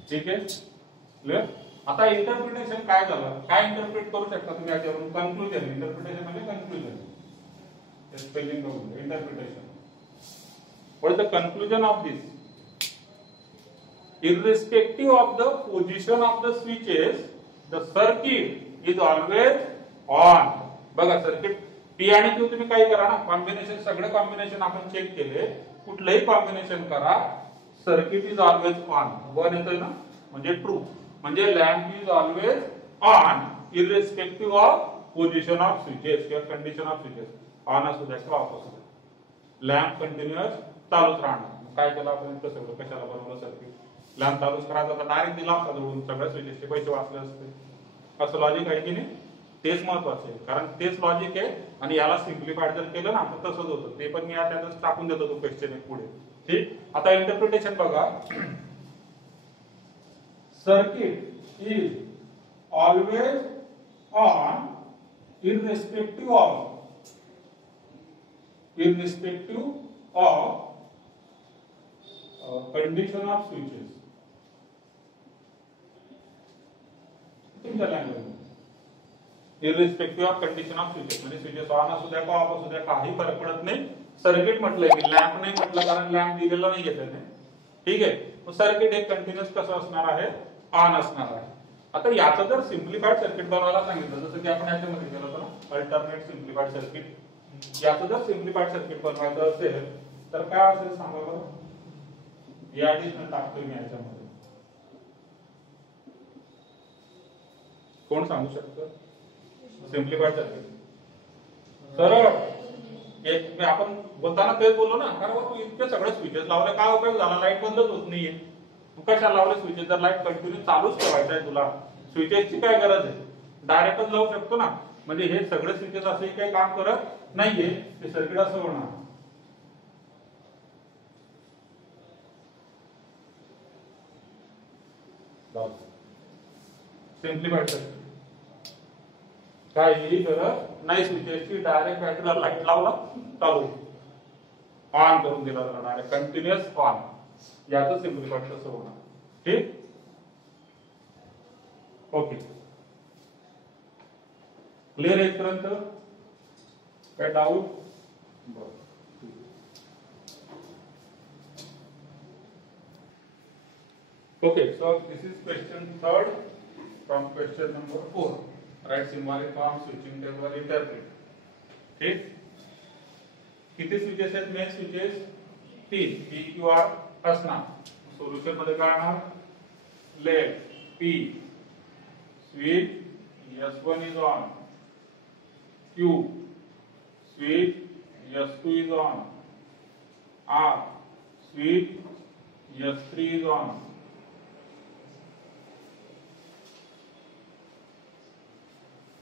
ठीक आहे. क्लिअर. आता इंटरप्रिटेशन काय झालं? काय इंटरप्रिट करू शकता तुम्ही याच्यावरून? कन्क्लुजन. इंटरप्रिटेशन म्हणजे कन्क्लुजन. स्पेलिंग बघून interpretation. What is the conclusion of this? Irrespective of the position of the switches, the circuit is always on. बघा सर्किट P आणि Q तुम्ही काही करा ना, कॉम्बिनेशन सगळे कॉम्बिनेशन आपण चेक केले, कुठलंही कॉम्बिनेशन करा, सर्किट इज ऑलवेज ऑन. 1 येतोय ना म्हणजे ट्रू. म्हणजे lamp is always on irrespective of position of switches किंवा कंडिशन ऑफ स्विचेस. ऑन असू द्या किंवा ऑफ असू द्या, लॅम्प कंटिन्युअस चालूच राहणार. काय केलं आपण इतकं सगळं कशाला बनवलं सर्किट? लॅम्प चालूच करायचा तर डायरेक्ट दिला असता जोडून, सगळ्या स्विचेसचे पैसे वाचले असते. असं लॉजिक आहे की नाही? तेच महत्वाचं आहे, कारण तेच लॉजिक आहे. आणि याला सिम्प्लिफाईड जर केलं ना तर तसंच होतं. ते पण मी त्यातच टाकून देतो तो क्वेश्चन एक पुढे. ठीक. आता इंटरप्रिटेशन बघा. Circuit is always on irrespective of condition of switches. तुमच्या language irrespective of condition of switches म्हणजे स्विचेस ऑन असू द्या का ऑफ असू द्या काही फरक पडत नाही. सर्किट म्हटलंय की लॅम्प नाही म्हटलं, कारण लॅम्प दिलेला नाहीये त्याने. ठीक आहे. मग सर्किट एक कंटिन्युअस कसं असणार आहे? ऑन असणार आहे. आता याचं जर सिम्प्लिफाईड सर्किट बनवायला सांगितलं, जसं की आपण याच्यामध्ये केलं होतं ना अल्टरनेट सिम्प्लिफाईड सर्किट, याचं जर सिम्प्लिफाईड सर्किट बनवायचं असेल तर काय असेल सांगा बरं? या ऍडिशनल टाकतोय मी याच्यामध्ये. कोण सांगू शकतं सिम्प्लिफाईड सर्किट? सरळ एक आपण बोलताना तेच बोललो ना, कारण तू इतके सगळे स्विचेस लावले काय उपयोग झाला? लाईट बंदच होत नाहीये. तू कशाला लावले स्विचेस? जर लाईट कंटिन्यू चालूच ठेवायचं आहे तुला, स्विचेसची काय गरज आहे? डायरेक्टच लावू शकतो ना. म्हणजे हे सगळे स्विचेस असे काही काम करत नाहीये, ते सर्किट असं होणार. सिम्प्लिफाईड सर्किट काहीही गरज नाही स्विचेसची. डायरेक्ट बॅटरीला लाईट लावला चालू, ऑन करून दिला त्याला डायरेक्ट कंटिन्युअस ऑन. याचं सिम्प्लिफाईड कसं होणार? ठीक. ओके. क्लिअर आहे इथपर्यंत? काय डाऊट? बरं. Okay, so this is question 3rd from question number 4. Write symbolic form, switching table, interpret. ठीक. किती स्विचेस आहेत? Main switches 3 P Q R असणार. सोल्युशन मध्ये काय येणार? Let P switch S1 is on, Q switch S2 is on, R switch S3 is on.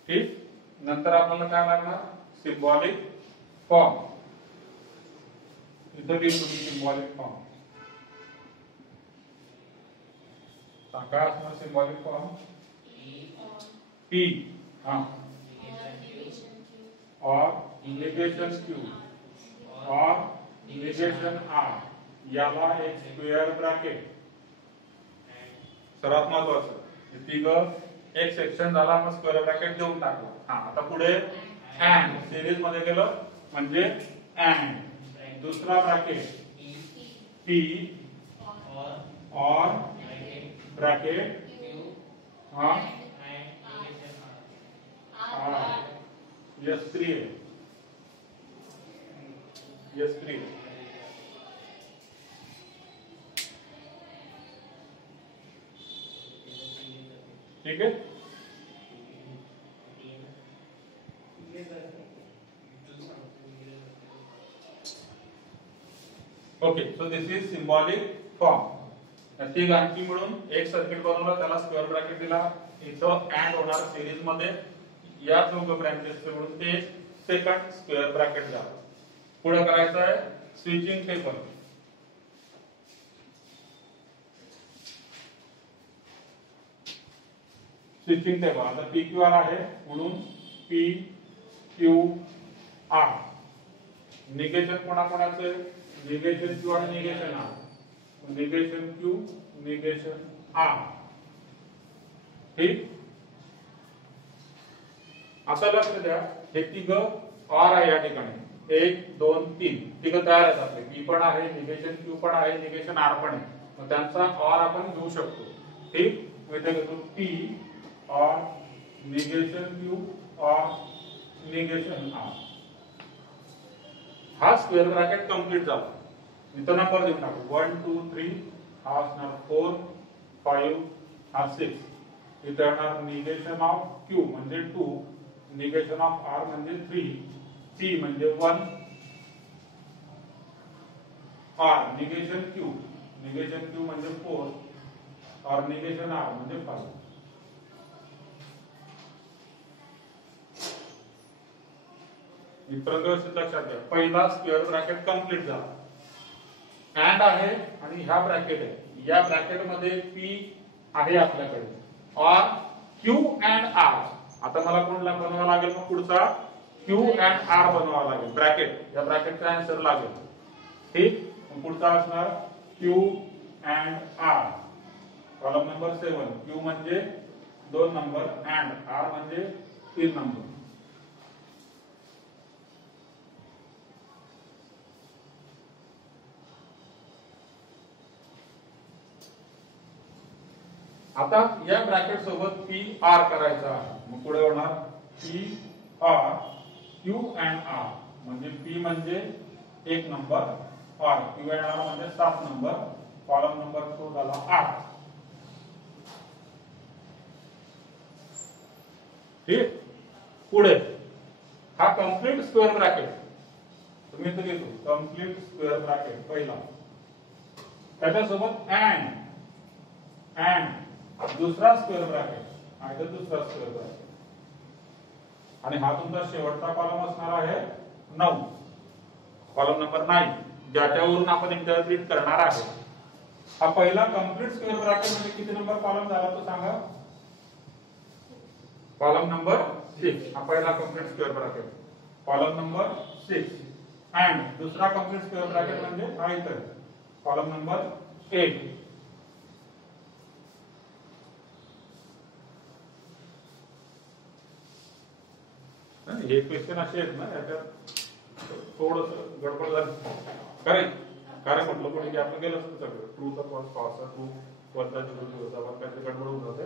ठीक. नंतर आपल्याला काय लागणार? Symbolic form. इथं घेऊ तुम्ही सिम्बॉलिक फॉर्म. काय असणार सिम्बॉलिक फॉर्म? P हा और निगेशन Q और निगेशन R, याला एक स्क्वेअर ब्रॅकेट. सर्वात महत्वाचं तिघं एक सेक्शन झाला, मग स्क्वेअर ब्रॅकेट देऊन टाकला. हा. आता पुढे अँड सिरीज मध्ये गेलं म्हणजे अँड दुसरा ब्रॅकेट P और ब्रॅकेट हा S3 है, S3 ठीक है. Okay, so this is symbolic form. ती आणखी मिळून एक सर्किट बनवलं, त्याला स्क्वेअर ब्रॅकेट दिला, इथं अँड होणार सिरीज मध्ये या दोन ब्रँचेस मिळून ते सेकंड स्क्वेअर ब्रॅकेट झालं. पुढे करायचं आहे स्विचिंग टेबल. स्विचिंग टेबल आता पी क्यू आर आहे म्हणून पी क्यू आर. निगेशन कोणाकोणाचे, निगेशन क्यू आणि negation R. Negation Q, negation R. ठीक. आता लक्ष द्या, हे तिघ आर आहे या ठिकाणी. 1 2 3 तिघ तयार आहेत आपले. पी पण आहे, निगेशन क्यू पण आहे, निगेशन आर पण आहे. मग त्यांचा आर आपण घेऊ शकतो. ठीक. मग इथे घेतो P R negation Q R negation R. हा स्क्वेअर ब्रॅकेट कंप्लीट झाला. इथं नंबर देऊन टाकू 1 2 3. हा असणार 4 5 हा 6. इथे येणार निगेशन ऑफ क्यू म्हणजे 2, निगेशन ऑफ आर म्हणजे 3, सी म्हणजे 1, आर निगेशन क्यू म्हणजे 4, और निगेशन आर म्हणजे 5. मित्रांनो लक्षात घ्या, पहिला स्क्वेअर ब्रॅकेट कंप्लीट झाला. अँड आहे आणि ह्या ब्रॅकेट आहे. या ब्रॅकेट मध्ये पी आहे आपल्याकडे, और क्यू अँड आर. आता मला कोणला बनवावा लागेल, मग पुढचा क्यू अँड आर बनवावा लागेल. ब्रॅकेट, या ब्रॅकेटचा आन्सर लागेल. ठीक. मग पुढचा असणार Q and R. Column number 7. Q म्हणजे 2 नंबर, अँड आर म्हणजे 3 नंबर. आता या ब्रॅकेट सोबत पी आर करायचा आहे. मग पुढे होणार P R Q and R. म्हणजे पी म्हणजे 1 number, R Q and R म्हणजे 7 नंबर. कॉलम नंबर 2 झाला 8. ठीक. पुढे हा कंप्लीट स्क्वेअर ब्रॅकेट तुम्ही इथे घेतो. कंप्लीट स्क्वेअर ब्रॅकेट पहिला, त्याच्यासोबत अँड दुसरा स्क्वेअर ब्रॅकेट आणि दुसरा स्क्वेअर ब्रॅकेट. आणि हा तुमचा शेवटचा कॉलम असणार आहे 9, कॉलम नंबर 9, ज्याच्यावरून आपण इंटरप्रिट करणार आहे. हा पहिला कंप्लीट स्क्वेअर ब्रॅकेट म्हणजे किती नंबर कॉलम झाला तो सांगा. Column number 6. हा पहिला complete square bracket, column number 6. And दुसरा कंप्लीट स्क्वेअर ब्रॅकेट म्हणजे हा इथे, कॉलम नंबर 8. हे क्वेश्चन असे आहेत ना, याच्यात थोडस गडबड झाली. कारण म्हटलं कोणी की आपण गेलं असतं सगळं ट्रू तर फॉल्स, फॉल्स ट्रू, वरचा 0 0 वर काहीतरी गडबड होऊन जाते.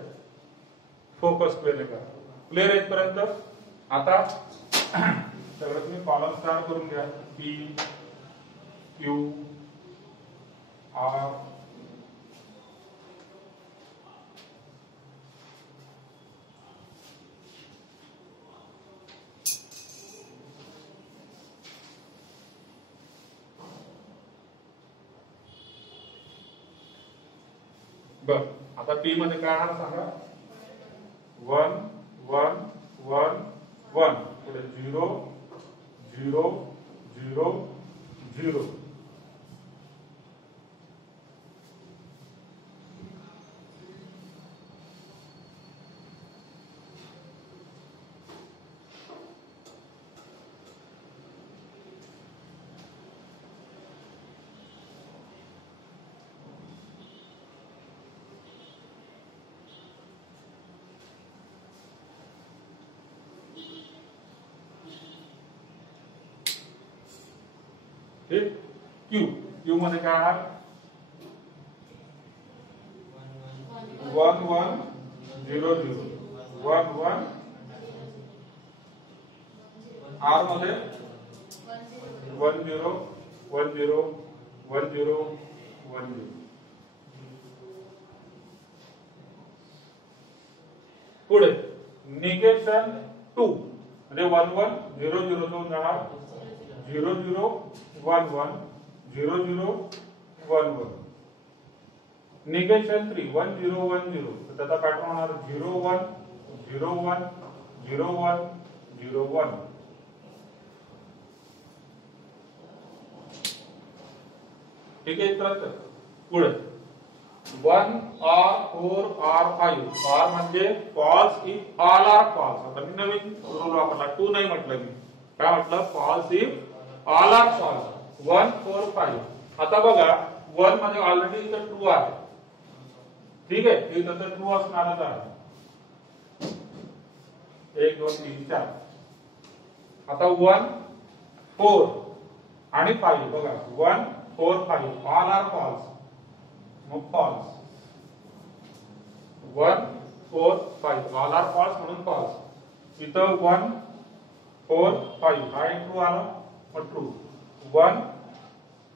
फोकस क्लिअर करा. क्लिअर आहे पर्यंत. आता सगळं तुम्ही कॉलम स्टार करून घ्या. पी क्यू आर बर. आता पी मध्ये काय आहे सांगा. 1 1 1 1. पुढे 0 0 0 0. क्यू मध्ये काय आहे 1 1 0 0 1 1. आर मध्ये 1 0 1 0 1 0 1 0. पुढे निगेशन 2 म्हणजे 1 1 0 0 2 जाणार 0 0 1 1 0 0 1 1 निगेशन 3 1 0 1 0 तर त्याचा पॅटर्न होणार 0 1 0 1 0 1 0 1 ठीक आहे तर पुढे 1 R 4 R 5 R म्हणजे false if all are false आता मी नवीन रूल वापरला 2 नाही म्हटलं मी काय म्हटलं false if all are false 1 4 5 आता बघा 1 मध्ये ऑलरेडी इथं ट्रू आहे ठीक आहे इथं तर ट्रू असणारच आहे 1 2 3 4 आता 1 4 आणि 5 बघा 1 4 5 all are false मग false 1 4 5 all are false म्हणून false इथं 1 4 5 हा एक ट्रू आला मग ट्रू 1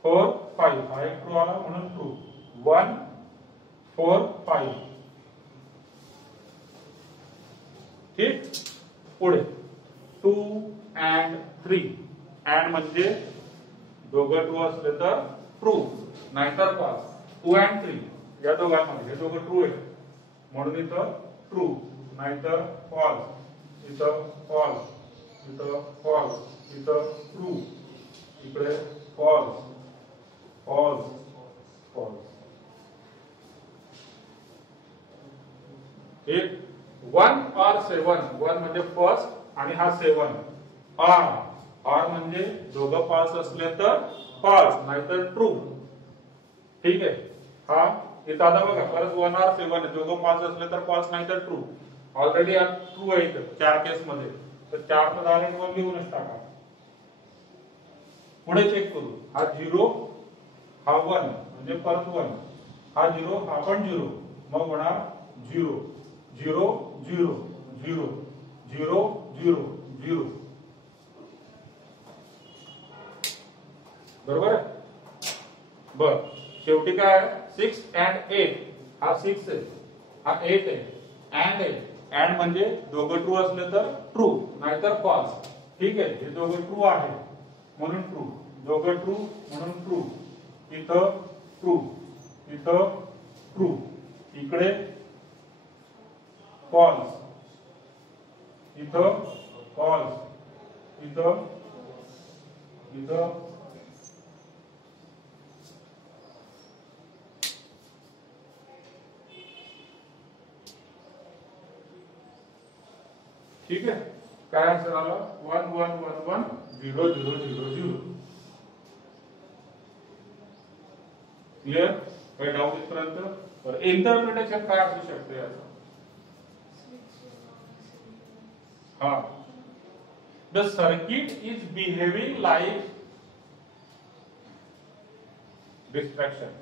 4 5 हा एक ट्रू आला म्हणून ट्रू 1 4 5 ठीक पुढे 2 and 3 and म्हणजे दोघं ट्रू असले तर ट्रू नाहीतर false 2 and 3 या दोघांमध्ये हे दोघं ट्रू आहे म्हणून इथं ट्रू नाहीतर false इथं false इथं false इथं ट्रू इकडे false false false एक 1 or 7 1 म्हणजे फर्स्ट आणि हा 7 R म्हणजे दोघं false असले तर false नाहीतर ट्रू ठीक आहे हा इथं आता बघा परत 1 or 7 आहे दोघं false असले तर false नाहीतर ट्रू ऑलरेडी हा ट्रू आहे इथं चार केस मध्ये तर 4 तर डायरेक्ट 1 लिहूनच टाका पुढे चेक करू हा 0 हा 1 म्हणजे परत 1 हा 0 हा पण 0 मग होणार 0 0 0 0 0 0 0 बरोबर आहे बर शेवटी काय 6 and 8 हा 6 आहे हा 8 आहे and म्हणजे दोघं ट्रू असले तर ट्रू नाहीतर फॉल्स ठीक आहे हे दोघं ट्रू आहे म्हणून ट्रू दोघं ट्रू म्हणून ट्रू इथं ट्रू इथं ट्रू इकडे फॉल्स इथं फॉल्स इथं इथं ठीक आहे काय आन्सर आला 1 1 1 1 0 0 0 0 क्लियर काही डाऊट इथपर्यंत इंटरप्रिटेशन काय असू शकते याचं हा the circuit is behaving like distraction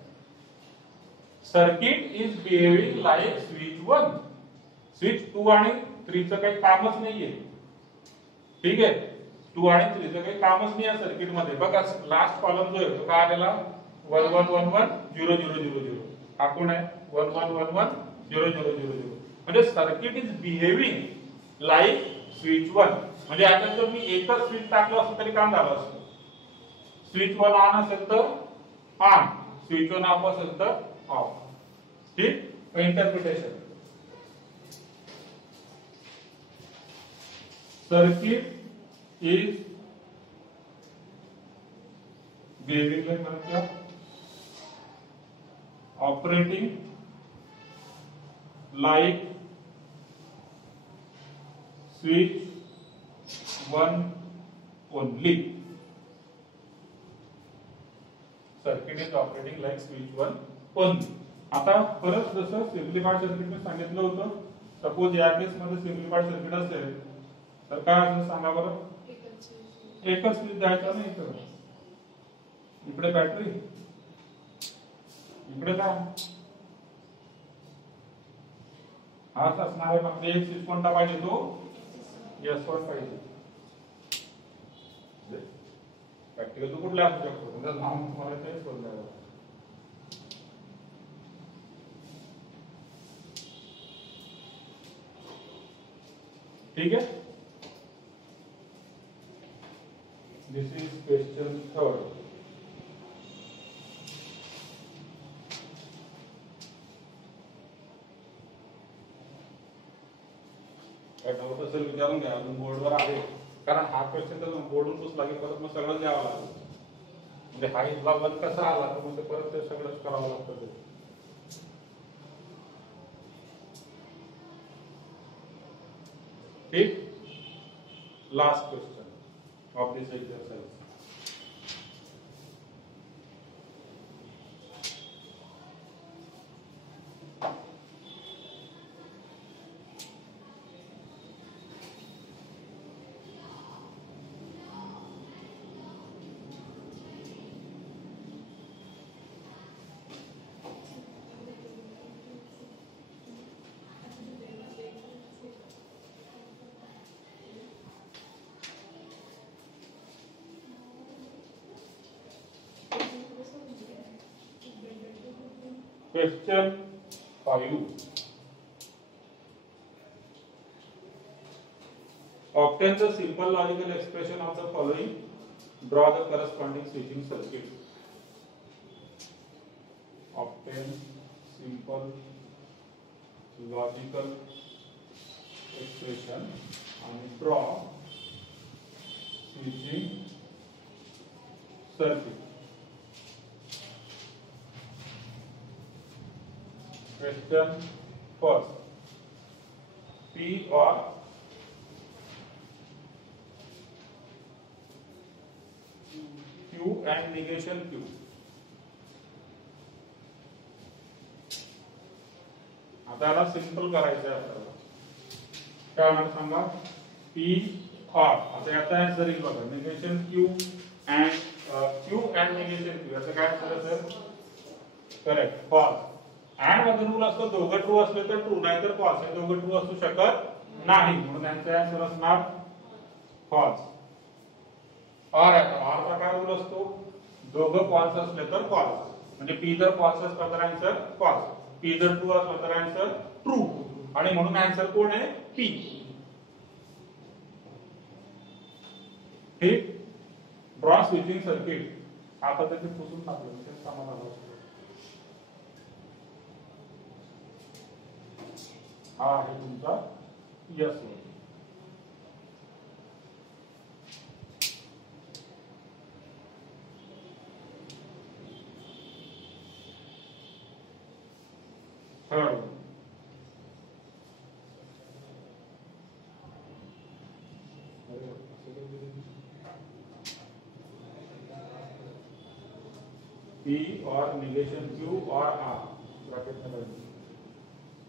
circuit is behaving like switch 1 switch 2 आणि 3 चं काही कामच नाहीये ठीक आहे 2 आणि 3 चं काही कामच नाही या सर्किट मध्ये बघा लास्ट कॉलम जो आहे तो काय आलेला 1 1 1 1 0 0 0 0 हा कोण आहे 1 1 1 1 0 0 0 0 म्हणजे circuit is behaving like switch 1 म्हणजे आता जर मी एकच स्विच टाकलं असतं तरी काम झालं असतं स्विच 1 ऑन असेल तर ऑन स्विच 1 ऑफ असेल तर ऑफ ठीक interpretation circuit is behaving like operating like switch 1 only. Circuit is operating like switch 1 only. आता परत जसं सिम्प्लिफाइड सर्किट मी सांगितलं होतं सपोज या केस मध्ये सिम्प्लिफाइड सर्किट असेल तर काय असेल सांगा बरं एकच स्विच द्यायचा नाही इकडे बॅटरी इकडे काय हाच असणार आहे फक्त एक स्विच कोणता पाहिजे तो S1 पाहिजे प्रॅक्टिकल तो कुठला असू शकतो म्हणजे नाम तुम्हाला तेच बोलणार ठीक है, दिस इज क्वेश्चन थर्ड. काय डाऊट असेल विचारून घ्या, अजून बोर्डवर आहे, कारण हा क्वेश्चन तर बोर्डून पुसला की परत मग सगळं द्यावं लागेल. म्हणजे हा इथला वन कसा आला तर मग परत ते सगळंच करावं लागतं ते. ठीक, last question of this exercise. Question 5. Obtain the simple logical expression of the following. Draw the corresponding switching circuit. Obtain simple logical expression and draw switching circuit. Question first. P or Q and negation Q. आता याला simple करायचं आहे आपल्याला. काय होणार सांगा? P or आता याचा आन्सर येईल बघा, negation Q and negation Q. याचं काय आन्सर असेल? Correct, false. अँड मध्ये रूल असतो दोघं ट्रू असले तर ट्रू, नाहीतर फॉल्स. हे दोघं ट्रू असू शकत नाही, म्हणून यांचा आन्सर असणार फॉल्स. और चा काय रूल असतो? दोघं फॉल्स असले तर फॉल्स. म्हणजे पी जर फॉल्स असला तर आन्सर फॉल्स, पी जर ट्रू असला तर आन्सर ट्रू, आणि म्हणून आन्सर कोण आहे? पी. ठीक, ड्रॉ स्विचिंग सर्किट. हा पद्धती पुसून टाकलं ते समाधान होतं. हा आहे तुमचा yes. Third, P or negation Q or R. Bracket में डालिए.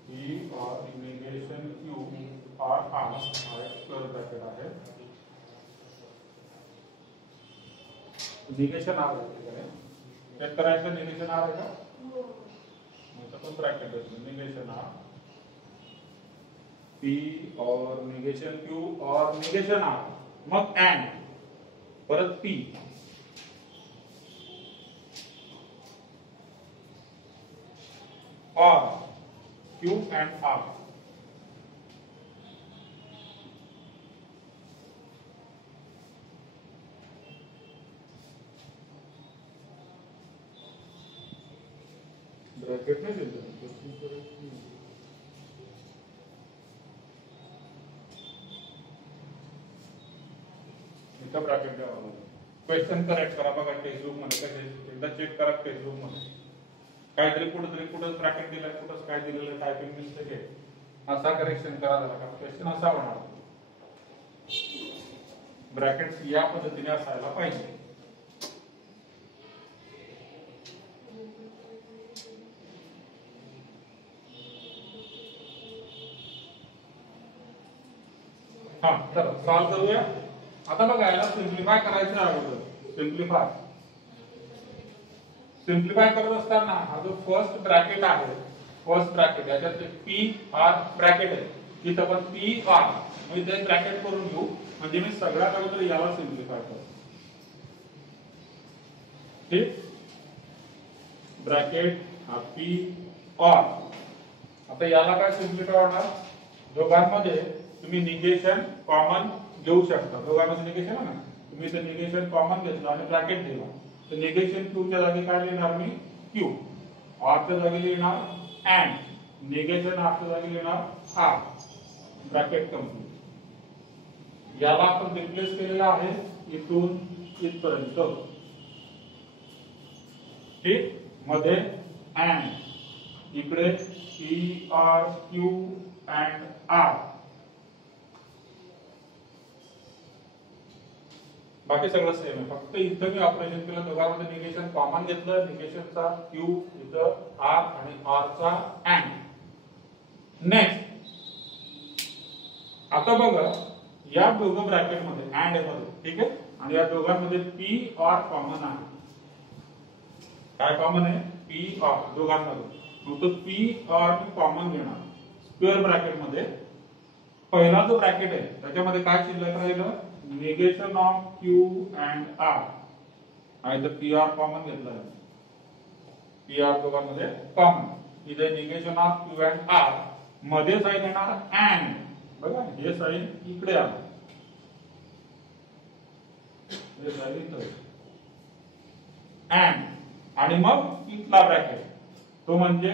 P or negation Q or R. Square bracket आहे. निगेशन आर आहे. चेक करायचं निगेशन आर आहे का? तो पण ब्रॅकेट आहे. निगेशन आर, P और निगेशन Q और निगेशन आर, मग एंड परत P और Q and R. ब्रैकेट नहीं देते इथं ब्रॅकेट द्यावं. क्वेश्चन करेक्ट करा बघा टेक्स्ट बुक मध्ये. कसे एकदा चेक करा टेक्स्ट बुक मध्ये. काहीतरी कुठं ब्रॅकेट दिलाय, कुठंच काय दिलेलं टायपिंग मिस्टेक आहे, असा करेक्शन करा जरा. कारण क्वेश्चन असा होणार, ब्रॅकेट्स या पद्धतीने असायला पाहिजे. हा, तर सॉल्व करूया. आता बघा याला सिम्प्लिफाय करायचं आहे अगोदर. सिम्प्लिफाय करत असताना हा जो फर्स्ट ब्रॅकेट आहे, फर्स्ट ब्रॅकेट याच्यात पी आर ब्रॅकेट आहे, तिथं पण पी आर म्हणजे ते ब्रॅकेट करून घेऊ. म्हणजे मी सगळ्यात अगोदर याला सिम्प्लिफाय करतो. ठीक, ब्रॅकेट हा पी आर. आता याला काय सिम्प्लिफाय होणार? दोघांमध्ये तुम्ही निगेशन कॉमन घेऊ शकता. दोघांमध्ये निगेशन आहे ना, तुम्ही ते निगेशन कॉमन घेतलं आणि ब्रॅकेट दिला तर निगेशन क्यू च्या जागी काय लिहिणार मी क्यू, आर च्या जागी लिहिणार अँड, निगेशन आर च्या जागी लिहिणार आर, ब्रॅकेट कंप्लीट. याला आपण रिप्लेस केलेला आहे इथून इथपर्यंत. ठीक, मध्ये अँड, इकडे P R Q and R. बाकी सगळं सेम आहे, फक्त इथं मी ऑपरेशन केलं, दोघांमध्ये निगेशन कॉमन घेतलं, निगेशनचा क्यू इथं आर आणि आर चा अँड. नेक्स्ट आता बघा या दोघं ब्रॅकेट मध्ये अँड मध्ये, ठीक आहे, आणि या दोघांमध्ये पी आर कॉमन आहे. काय कॉमन आहे? पी आर दोघांमध्ये. मग तो पी आर मी कॉमन घेणार स्क्वेअर ब्रॅकेट मध्ये. पहिला जो ब्रॅकेट आहे त्याच्यामध्ये काय शिल्लक राहिलं? Negation of Q and R. आणि तर पी आर कॉमन घेतलं, पी आर दोघांमध्ये कॉमन. इथे negation of Q and R मध्ये साइन येणार अँड. बघा हे साइन इकडे आलं, हे साइन इथे अँड, आणि मग इथला ब्रॅकेट तो म्हणजे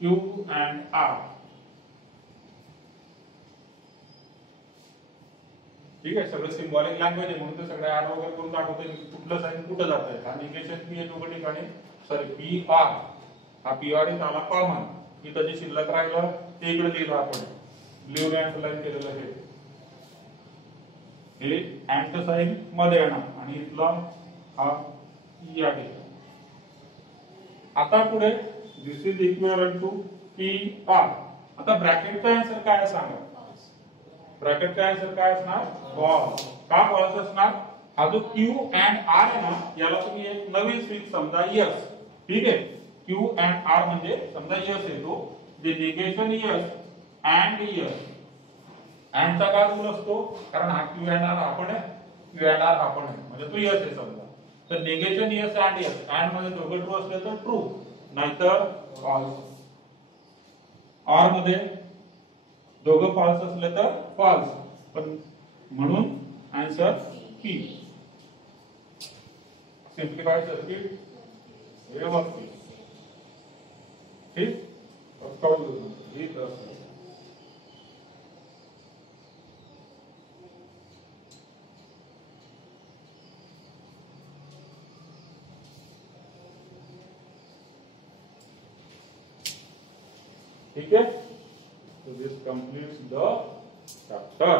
क्यू अँड आर. ठीक आहे, सगळं सिंबॉलिक लँग्वेज आहे म्हणून ते सगळे ऍड वगैरे करून दाखवते कुठलं साइन कुठं जात आहे. हा निगेशन पी आहे दोघं ठिकाणी, सॉरी पी आर, हा पी आर इथं आला कॉमन. इथं जे शिल्लक राहिलं ते इकडे लिहिलं आपण, लिहून अंडरलाईन केलेलं आहे. हे अँड साइन मध्ये येणार आणि इथला हा या ठिकाणी. आता पुढे this is equivalent to P R. आता ब्रॅकेटचा आन्सर काय सांगा? ब्रॅकेटचा आन्सर काय असणार? फॉल्स. का फॉल्स असणार? हा जो क्यू अँड आर आहे ना, याला तुम्ही एक नवीन स्विच समजा यस. ठीक आहे, क्यू अँड आर म्हणजे समजा यस येतो, जे निगेशन यस अँड यस. अँडचा काय रूल असतो? कारण हा क्यू अँड आर आपण आहे, क्यू अँड आर आपण आहे, म्हणजे तो यस आहे समजा. तर negation yes and yes, and मध्ये दोघं ट्रू असले तर ट्रू, नाहीतर फॉल्स. आर मध्ये दोघं फॉल्स असले तर फॉल्स. पण म्हणून आन्सर पी. सिंप्लिफाइड सर्किट व्यवस्थित. ठीक, ठीक है. So this completes the chapter.